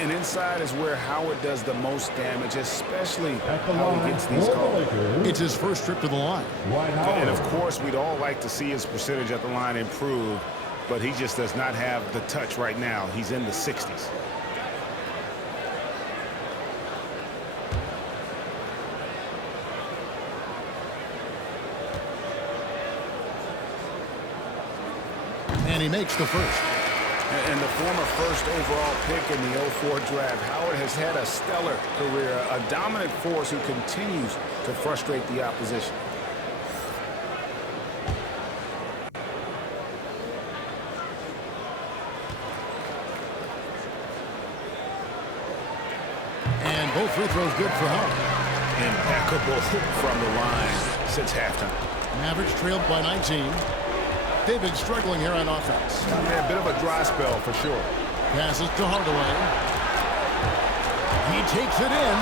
And inside is where Howard does the most damage, especially how he gets these calls. It's his first trip to the line. And of course, we'd all like to see his percentage at the line improve, but he just does not have the touch right now. He's in the 60s. And he makes the first. And the former first overall pick in the 04 draft, Howard has had a stellar career, a dominant force who continues to frustrate the opposition. And both free throws good for Howard. Impeccable from the line since halftime. Mavericks trailed by 19. They've been struggling here on offense. Yeah, a bit of a dry spell for sure. Passes to Hardaway. He takes it in.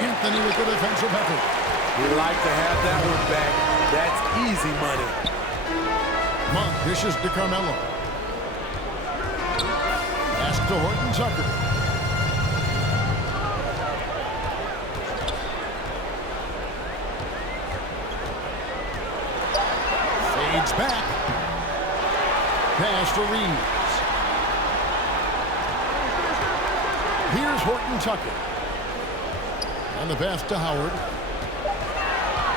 Anthony with the defensive effort. We'd like to have that one back. That's easy money. Monk dishes to Carmelo. Pass to Horton Tucker. Fades back. Pass to Reeves. Here's Horton Tucker. And the pass to Howard.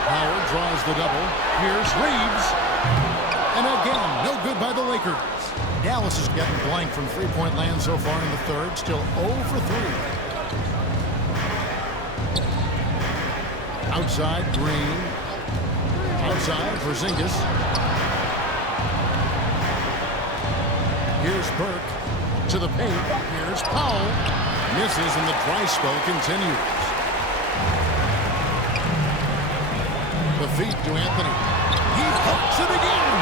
Howard draws the double. Here's Reeves. And again, no good by the Lakers. Dallas is getting blank from three-point land so far in the third. Still 0 for 3. Outside, Green. Outside, Porzingis. Here's Burke to the paint. Here's Powell. Misses and the dry spell continues. The feed to Anthony. He hooks it again.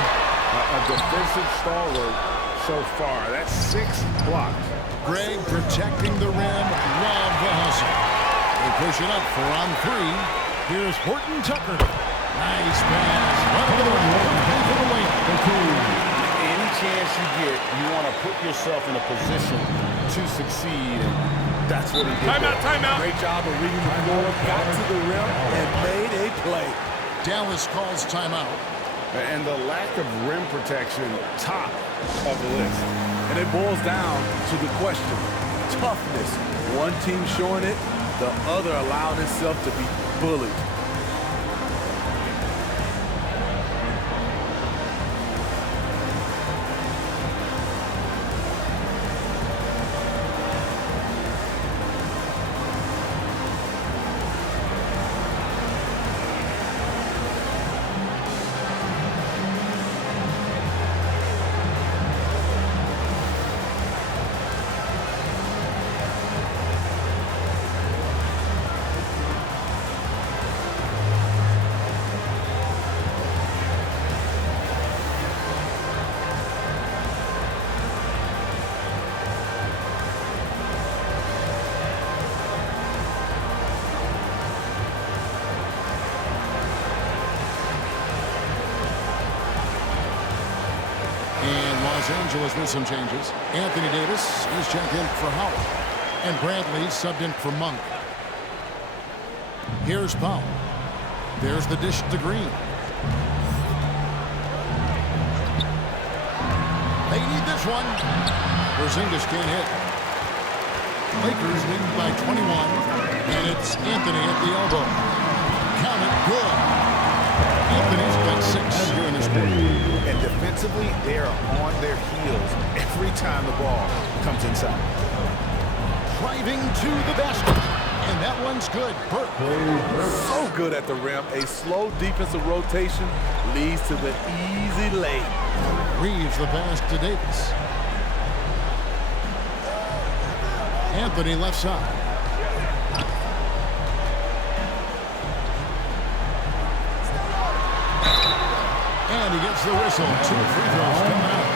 A defensive stalwart so far. That's 6 blocks. Greg protecting the rim. Love the hustle. They push it up for on 3. Here's Horton Tucker. Nice pass. Right over the rim. For the win. Any chance you get, you want to put yourself in a position to succeed, and that's what he did. Timeout. Great job of reading the floor, got to the rim, and made a play. Dallas calls timeout. And the lack of rim protection, top of the list. And it boils down to the question, toughness. One team showing it, the other allowing itself to be bullied. Los Angeles with some changes. Anthony Davis is checked in for Howard. And Bradley subbed in for Monk. Here's Powell. There's the dish to Green. They need this one. Porzingis can't hit. Lakers lead by 21. And it's Anthony at the elbow. Count it, good. Anthony's got 6 here in this quarter. And defensively, they are on their heels every time the ball comes inside. Driving to the basket. And that one's good. Burke. So good at the rim. A slow defensive rotation leads to the easy lay. Reeves the pass to Davis. Anthony left side. And he gets the whistle. 2 free throws coming out.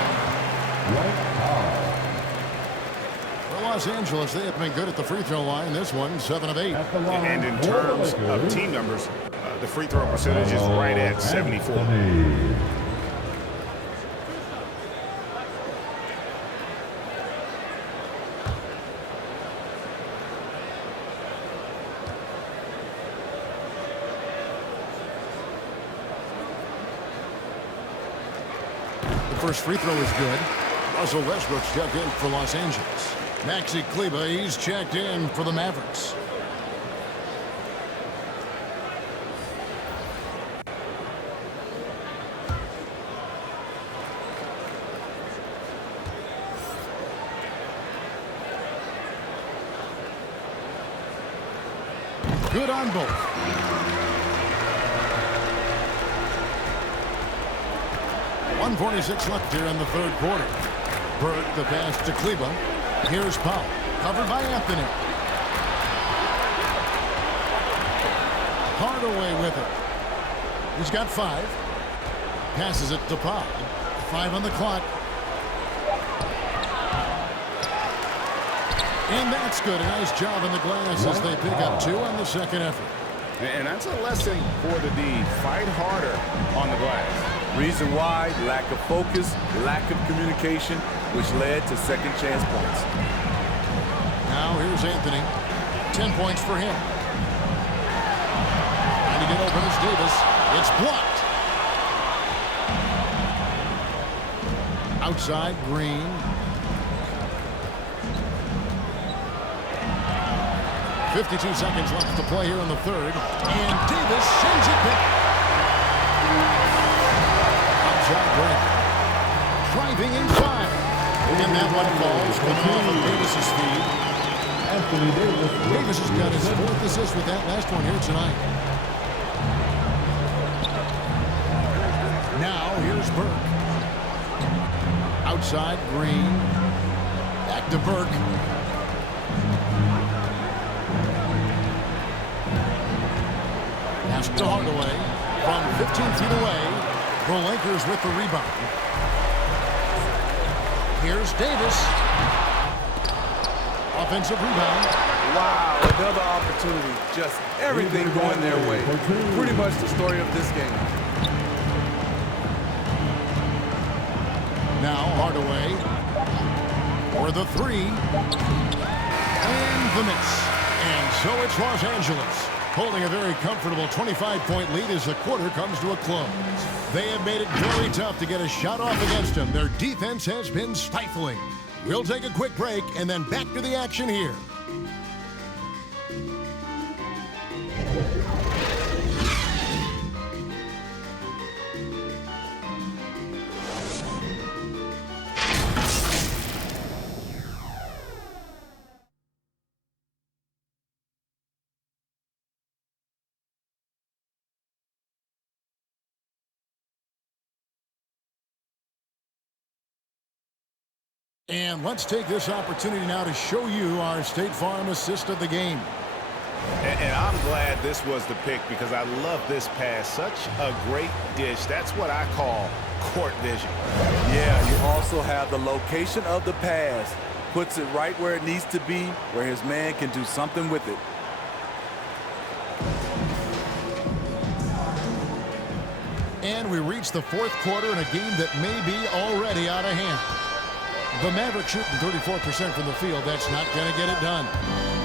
For Los Angeles, they have been good at the free throw line. This one, 7 of 8. And in terms of team numbers, the free throw percentage is right at 74. First free throw is good. Russell Westbrook's checked in for Los Angeles. Maxi Kleber, he's checked in for the Mavericks. Good on both. 1:46 left here in the third quarter. Burke the pass to Kleber. Here's Powell. Covered by Anthony. Hardaway with it. He's got 5. Passes it to Powell. 5 on the clock. And that's good. A nice job on the glass as they pick up 2 on the second effort. And that's a lesson for the D. Fight harder on the glass. Reason why, lack of focus, lack of communication, which led to second chance points. Now here's Anthony. 10 points for him. Trying to get open is Davis. It's blocked. Outside, Green. .52 seconds left to play here in the third. And Davis sends it back. Outside break. Driving inside. And that one falls coming off of Davis's feed. Davis has got his 4th assist with that last one here tonight. Now here's Burke. Outside, Green. Back to Burke. Pass to Hardaway from 15 feet away. The Lakers with the rebound. Here's Davis. Offensive rebound. Wow, another opportunity. Just everything going their way. Pretty much the story of this game. Now Hardaway for the 3. And the miss. And so it's Los Angeles, holding a very comfortable 25-point lead as the quarter comes to a close. They have made it very tough to get a shot off against them. Their defense has been stifling. We'll take a quick break and then back to the action here. And let's take this opportunity now to show you our State Farm assist of the game. And I'm glad this was the pick because I love this pass. Such a great dish. That's what I call court vision. Yeah, you also have the location of the pass. Puts it right where it needs to be, where his man can do something with it. And we reach face the fourth quarter in a game that may be already out of hand. The Mavericks shooting 34% from the field. That's not going to get it done.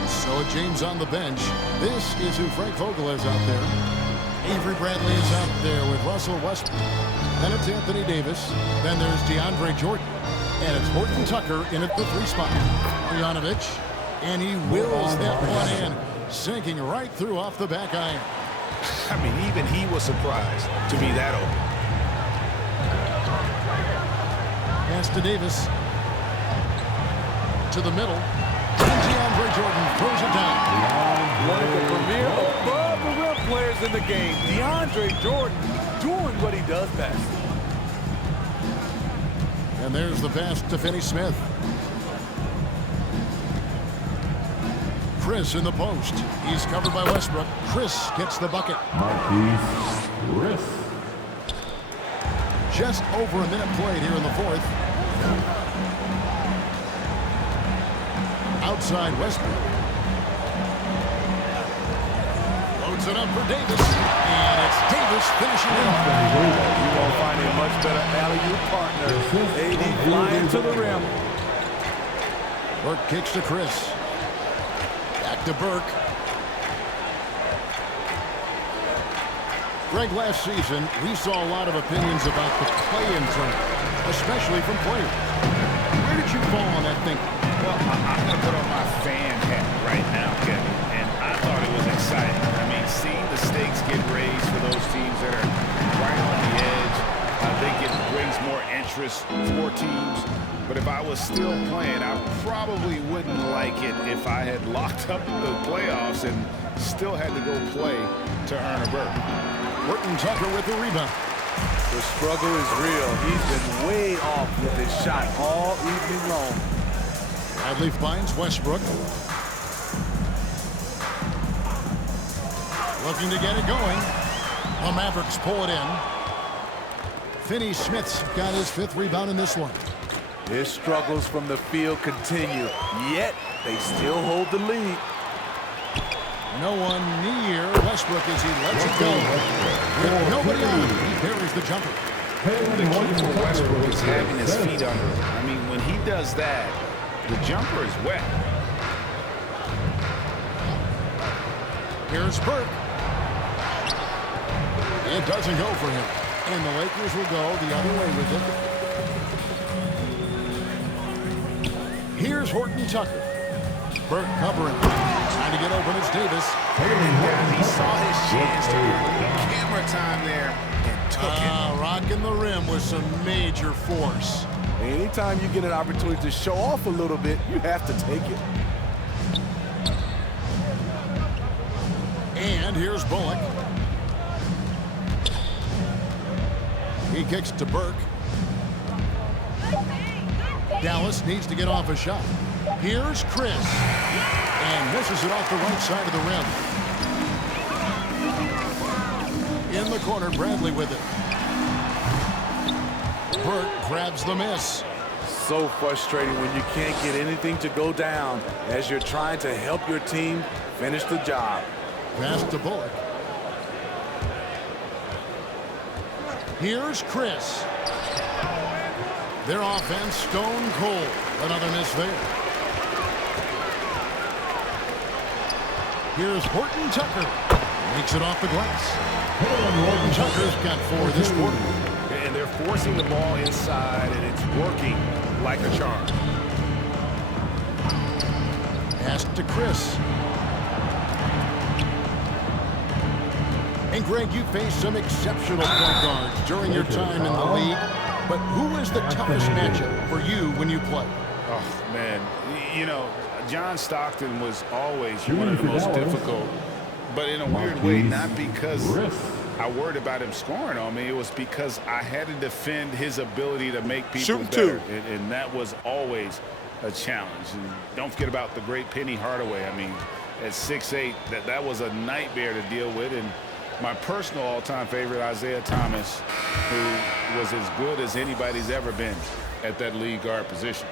So James on the bench. This is who Frank Vogel is out there. Avery Bradley is out there with Russell Westbrook. Then it's Anthony Davis. Then there's DeAndre Jordan. And it's Horton Tucker in at the 3 spot. Marjanovic. And he wills that one in, sinking right through off the back iron. I mean, even he was surprised to be that open. Pass to Davis. To the middle. And DeAndre Jordan throws it down. One of the premier above-the-rim players in the game, DeAndre Jordan, doing what he does best. And there's the pass to Finney-Smith. Chris in the post. He's covered by Westbrook. Chris gets the bucket. Chris. Just over a minute played here in the fourth. Outside Westbrook. Loads it up for Davis. And it's Davis finishing it off. You won't find a much better alley-oop partner. AD flying to the rim. Burke kicks to Chris. Back to Burke. Greg, last season, we saw a lot of opinions about the play-in tournament, especially from players. Where did you fall on that thinking? Well, I'm going to put on my fan hat right now, Kevin, and I thought it was exciting. I mean, seeing the stakes get raised for those teams that are right on the edge, I think it brings more interest for teams. But if I was still playing, I probably wouldn't like it if I had locked up the playoffs and still had to go play to earn a berth. Horton Tucker with the rebound. The struggle is real. He's been way off with his shot all evening long. Bradley finds Westbrook. Looking to get it going. The Mavericks pull it in. Finney-Smith's got his 5th rebound in this one. His struggles from the field continue, yet they still hold the lead. No one near Westbrook as he lets it go. With nobody on, he buries the jumper. The key for Westbrook is having his feet under him. I mean, when he does that, the jumper is wet. Here's Burke. It doesn't go for him. And the Lakers will go the other way with it. Here's Horton Tucker. Burke covering. Trying to get open as Davis. He saw his chance to get camera time there and took it. Rocking the rim with some major force. Anytime you get an opportunity to show off a little bit, you have to take it. And here's Bullock. He kicks to Burke. Dallas needs to get off a shot. Here's Chris. And misses it off the right side of the rim. In the corner, Bradley with it. Burke grabs the miss. So frustrating when you can't get anything to go down as you're trying to help your team finish the job. Pass to Bullock. Here's Chris. Their offense stone cold. Another miss there. Here's Horton Tucker. Makes it off the glass. Horton Tucker's got 4 this quarter. And they're forcing the ball inside, and it's working like a charm. Pass to Chris. And Greg, you faced some exceptional point guards during your time in the league. But who is the toughest matchup for you when you play? Oh, man. You know, John Stockton was always one of the most difficult. But in a weird way, not because I worried about him scoring on me. It was because I had to defend his ability to make people better. And that was always a challenge. And don't forget about the great Penny Hardaway. I mean, at 6'8", that was a nightmare to deal with. And my personal all-time favorite, Isaiah Thomas, who was as good as anybody's ever been at that lead guard position.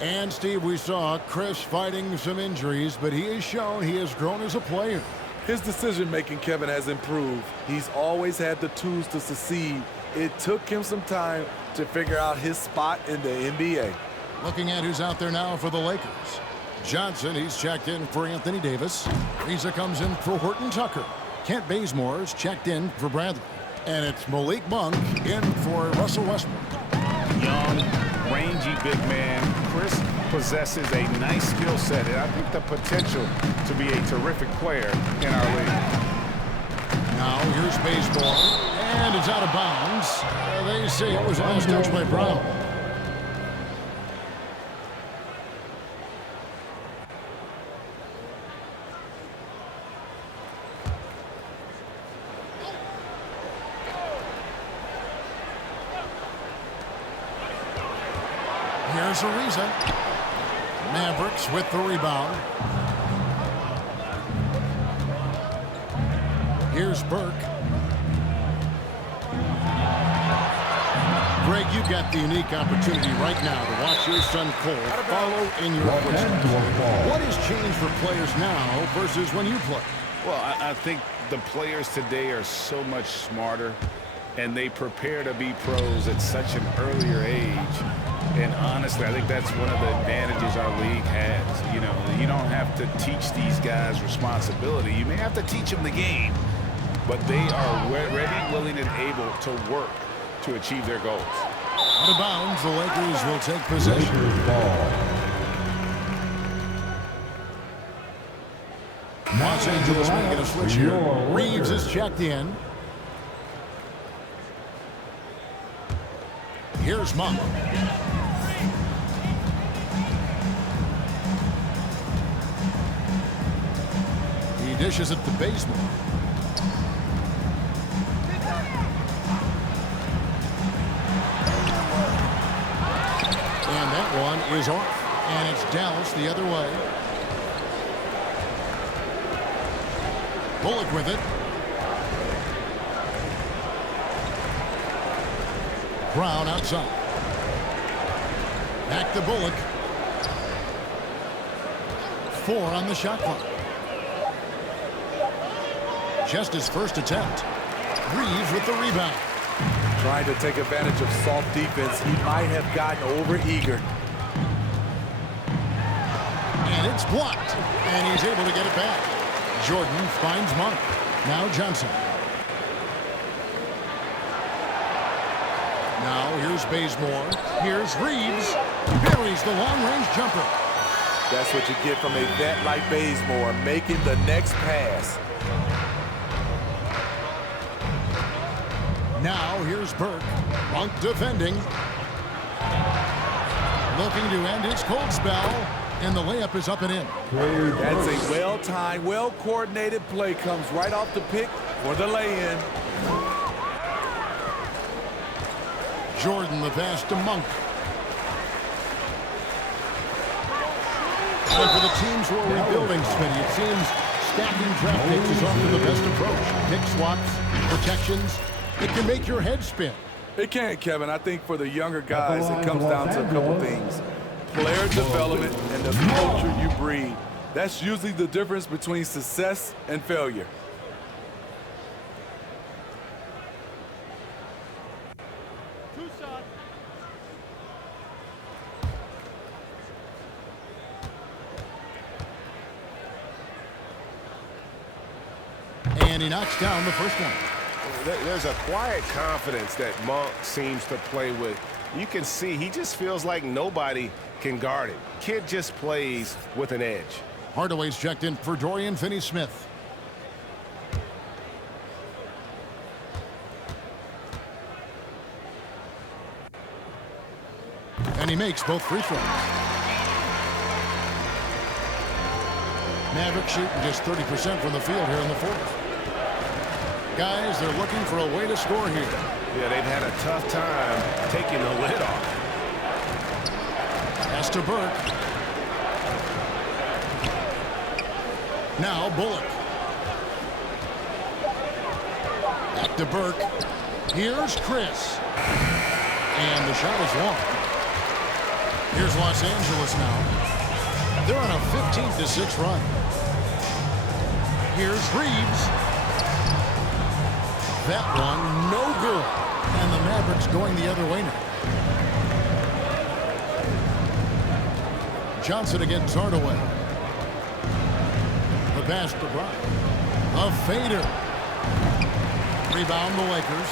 And, Steve, we saw Chris fighting some injuries, but he has shown he has grown as a player. His decision-making, Kevin, has improved. He's always had the tools to succeed, it took him some time to figure out his spot in the NBA. Looking at who's out there now for the Lakers. Johnson, he's checked in for Anthony Davis. Reza comes in for Horton Tucker. Kent Bazemore's checked in for Bradley. And it's Malik Monk in for Russell Westbrook. Young, rangy big man. Chris possesses a nice skill set, and I think the potential to be a terrific player in our league. Now here's Bazemore, and it's out of bounds. They say it was last touch by Brown. Here's Ariza. Mavericks with the rebound. Here's Burke. Greg, you've got the unique opportunity right now to watch your son Cole follow in your footsteps. What has changed for players now versus when you played? Well, I think the players today are so much smarter, and they prepare to be pros at such an earlier age. And honestly, I think that's one of the advantages our league has. You know, you don't have to teach these guys responsibility. You may have to teach them the game, but they are ready, willing, and able to work to achieve their goals. Out of bounds, the Lakers will take possession. Los Angeles making a switch here. Reeves is checked in. Here's Monk. He dishes it to Bazemore. And that one is off. And it's Dallas the other way. Bullock with it. Brown outside. Back to Bullock. 4 on the shot clock. Just his first attempt. Reeves with the rebound. Trying to take advantage of soft defense. He might have gotten over-eager. And it's blocked. And he's able to get it back. Jordan finds Monk. Now Johnson. Now here's Bazemore. Here's Reeves. Buries the long-range jumper. That's what you get from a vet like Bazemore, making the next pass. Now here's Burke. Monk defending. Looking to end his cold spell. And the layup is up and in. That's a well-timed, well-coordinated play. Comes right off the pick for the lay-in. Jordan the pass to Monk. And for the teams who are rebuilding, Smitty, it seems stacking draft picks is often the best approach. Pick swaps, protections. It can make your head spin. It can, Kevin. I think for the younger guys, it comes down to a couple things. Player development and the culture you breed. That's usually the difference between success and failure. And he knocks down the first one. There's a quiet confidence that Monk seems to play with. You can see he just feels like nobody can guard him. Kid just plays with an edge. Hardaway's checked in for Dorian Finney-Smith. And he makes both free throws. Mavericks shooting just 30% from the field here in the fourth. Guys, they're looking for a way to score here. Yeah, they've had a tough time taking the lid off. Pass to Burke. Now Bullock. Back to Burke. Here's Chris. And the shot is long. Here's Los Angeles now. They're on a 15-6 run. Here's Reeves. That one, no good. And the Mavericks going the other way now. Johnson against Hardaway. The pass to Brown. A fader. Rebound the Lakers.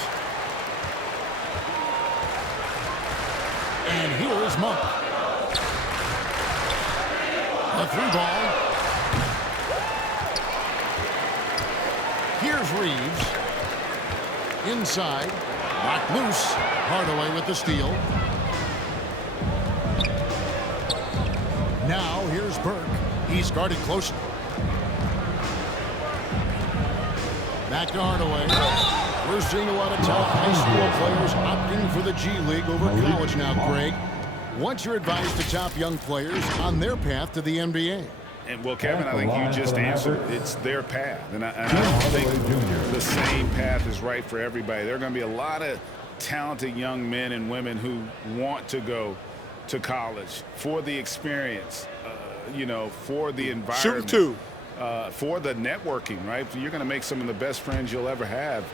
And here is Monk. A three ball. Here's Reeves. Inside. Knocked loose. Hardaway with the steal. Now here's Burke. He's guarded closely. Back to Hardaway. We're seeing a lot of top high school players opting for the G League over college now, Greg. What's your advice to top young players on their path to the NBA? And, well, Kevin, I think you just answered. It's their path. And I don't think the same path is right for everybody. There are going to be a lot of talented young men and women who want to go to college for the experience, you know, for the environment. Shoot two. For the networking, right? You're going to make some of the best friends you'll ever have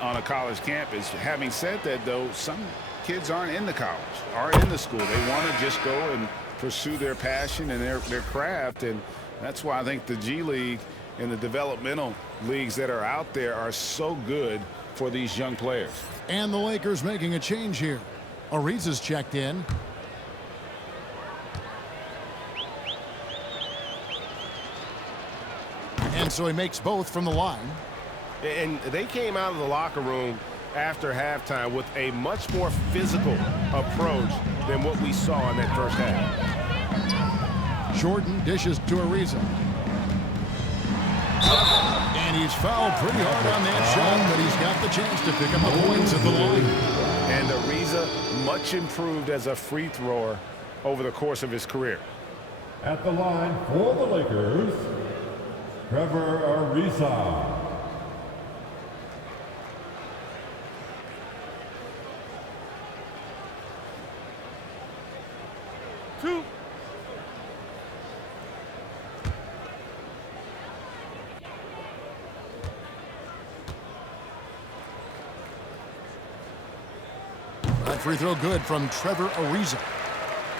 on a college campus. Having said that, though, some kids aren't in the college, aren't in the school. They want to just go and pursue their passion and their craft, and that's why I think the G League and the developmental leagues that are out there are so good for these young players. And the Lakers making a change here. Ariza's checked in. And so he makes both from the line. And they came out of the locker room after halftime with a much more physical approach than what we saw in that first half. Jordan dishes to Ariza. And he's fouled pretty hard on that shot, but he's got the chance to pick up the points at the line. And Ariza much improved as a free thrower over the course of his career. At the line for the Lakers, Trevor Ariza. Two. That free throw good from Trevor Ariza.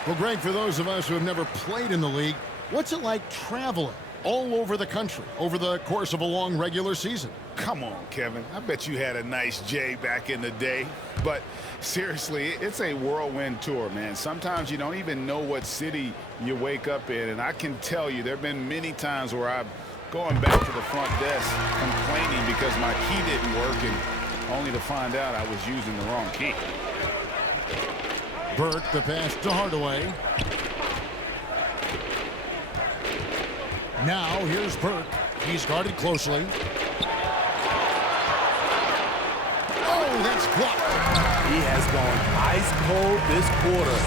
Well, Greg, for those of us who have never played in the league, what's it like traveling all over the country over the course of a long regular season? Come on, Kevin. I bet you had a nice J back in the day. But seriously, it's a whirlwind tour, man. Sometimes you don't even know what city you wake up in. And I can tell you there have been many times where I've gone back to the front desk complaining because my key didn't work, and only to find out I was using the wrong key. Burke, the pass to Hardaway. Now here's Burke. He's guarded closely. Oh, that's blocked. He has gone ice cold this quarter.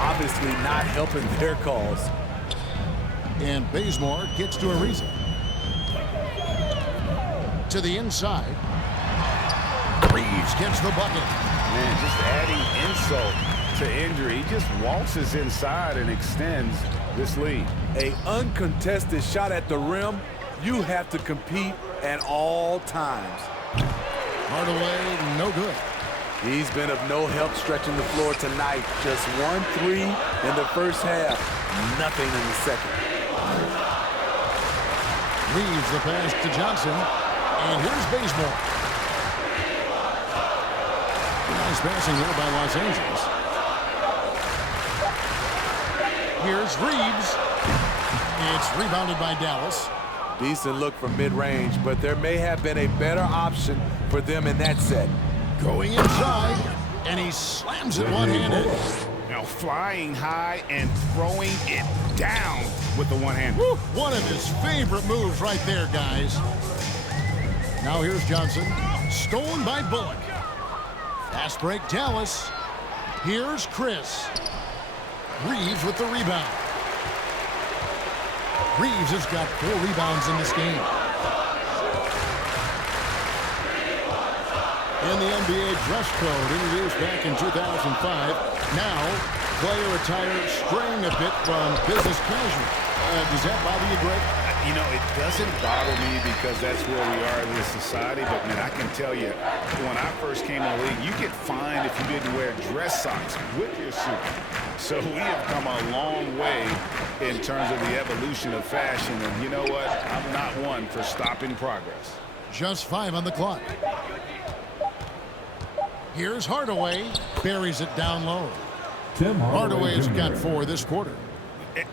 Obviously not helping their cause. And Bazemore gets to Ariza. To the inside. Reeves gets the bucket. Man, just adding insult to injury. He just waltzes inside and extends this lead. An uncontested shot at the rim, you have to compete at all times. Hardaway, no good. He's been of no help stretching the floor tonight. Just 1-3 in the first half, nothing in the second. Reeves the pass to Johnson, and here's Bazemore. Nice passing here by Los Angeles. Here's Reeves. It's rebounded by Dallas. Decent look from mid-range, but there may have been a better option for them in that set. Going inside, and he slams it one-handed. Now flying high and throwing it down with the one hand. One of his favorite moves right there, guys. Now here's Johnson. Stolen by Bullock. Fast break, Dallas. Here's Chris. Reeves with the rebound. Reeves has got 4 rebounds in this game. And the NBA dress code introduced back in 2005. Now, player attire straying a bit from business casual. Does that bother you, Greg? You know, it doesn't bother me because that's where we are in this society, but, man, I can tell you, when I first came in the league, you get fined if you didn't wear dress socks with your suit. So we have come a long way in terms of the evolution of fashion, and you know what? I'm not one for stopping progress. Just 5 on the clock. Here's Hardaway. Buries it down low. Hardaway has got 4 this quarter.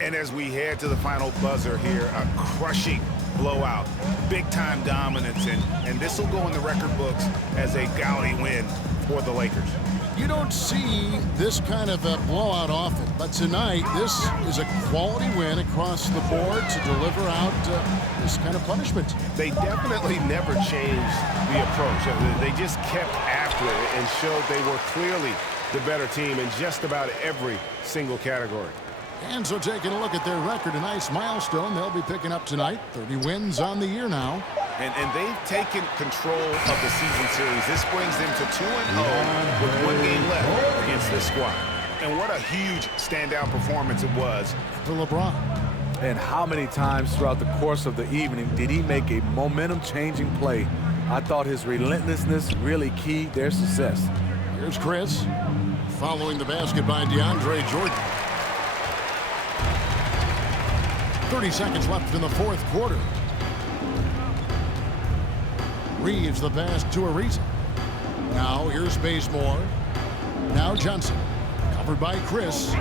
And as we head to the final buzzer here, a crushing blowout, big-time dominance, and this will go in the record books as a gaudy win for the Lakers. You don't see this kind of a blowout often, but tonight this is a quality win across the board to deliver out this kind of punishment. They definitely never changed the approach. They just kept after it and showed they were clearly the better team in just about every single category. And so taking a look at their record, a nice milestone they'll be picking up tonight. 30 wins on the year now. And they've taken control of the season series. This brings them to 2-0 with 1 game left against this squad. And what a huge standout performance it was for LeBron. And how many times throughout the course of the evening did he make a momentum-changing play? I thought his relentlessness really keyed their success. Here's Chris following the basket by DeAndre Jordan. 30 seconds left in the 4th quarter. Reeves the pass to Ariza. Now here's Bazemore. Now Johnson. Covered by Chris.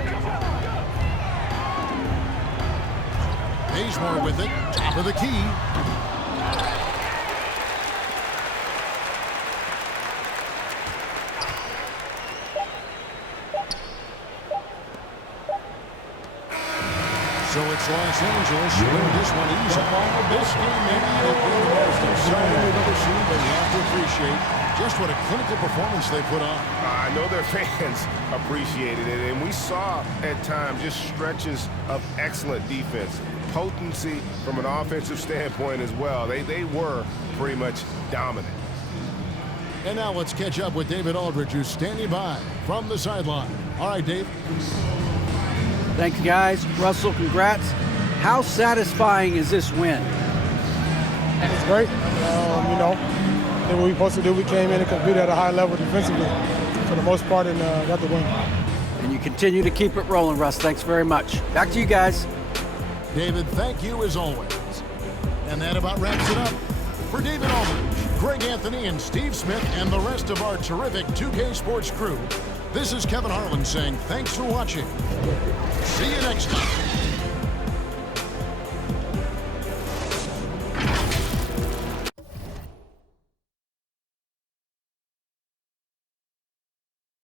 Bazemore with it. Top of the key. So it's Los Angeles win this one easy. This game may not have been the most exciting we've ever seen, but you have to appreciate just what a clinical performance they put on. I know their fans appreciated it, and we saw at times just stretches of excellent defense. Potency from an offensive standpoint as well. They were pretty much dominant. And now let's catch up with David Aldridge, who's standing by from the sideline. All right, Dave. Thank you, guys. Russell, congrats. How satisfying is this win? It's great. You know, did what we were supposed to do. We came in and competed at a high level defensively for the most part and got the win. And you continue to keep it rolling, Russ. Thanks very much. Back to you guys. David, thank you as always. And that about wraps it up. For David Aldridge, Greg Anthony, and Steve Smith, and the rest of our terrific 2K Sports crew, this is Kevin Harlan saying thanks for watching. See you next time.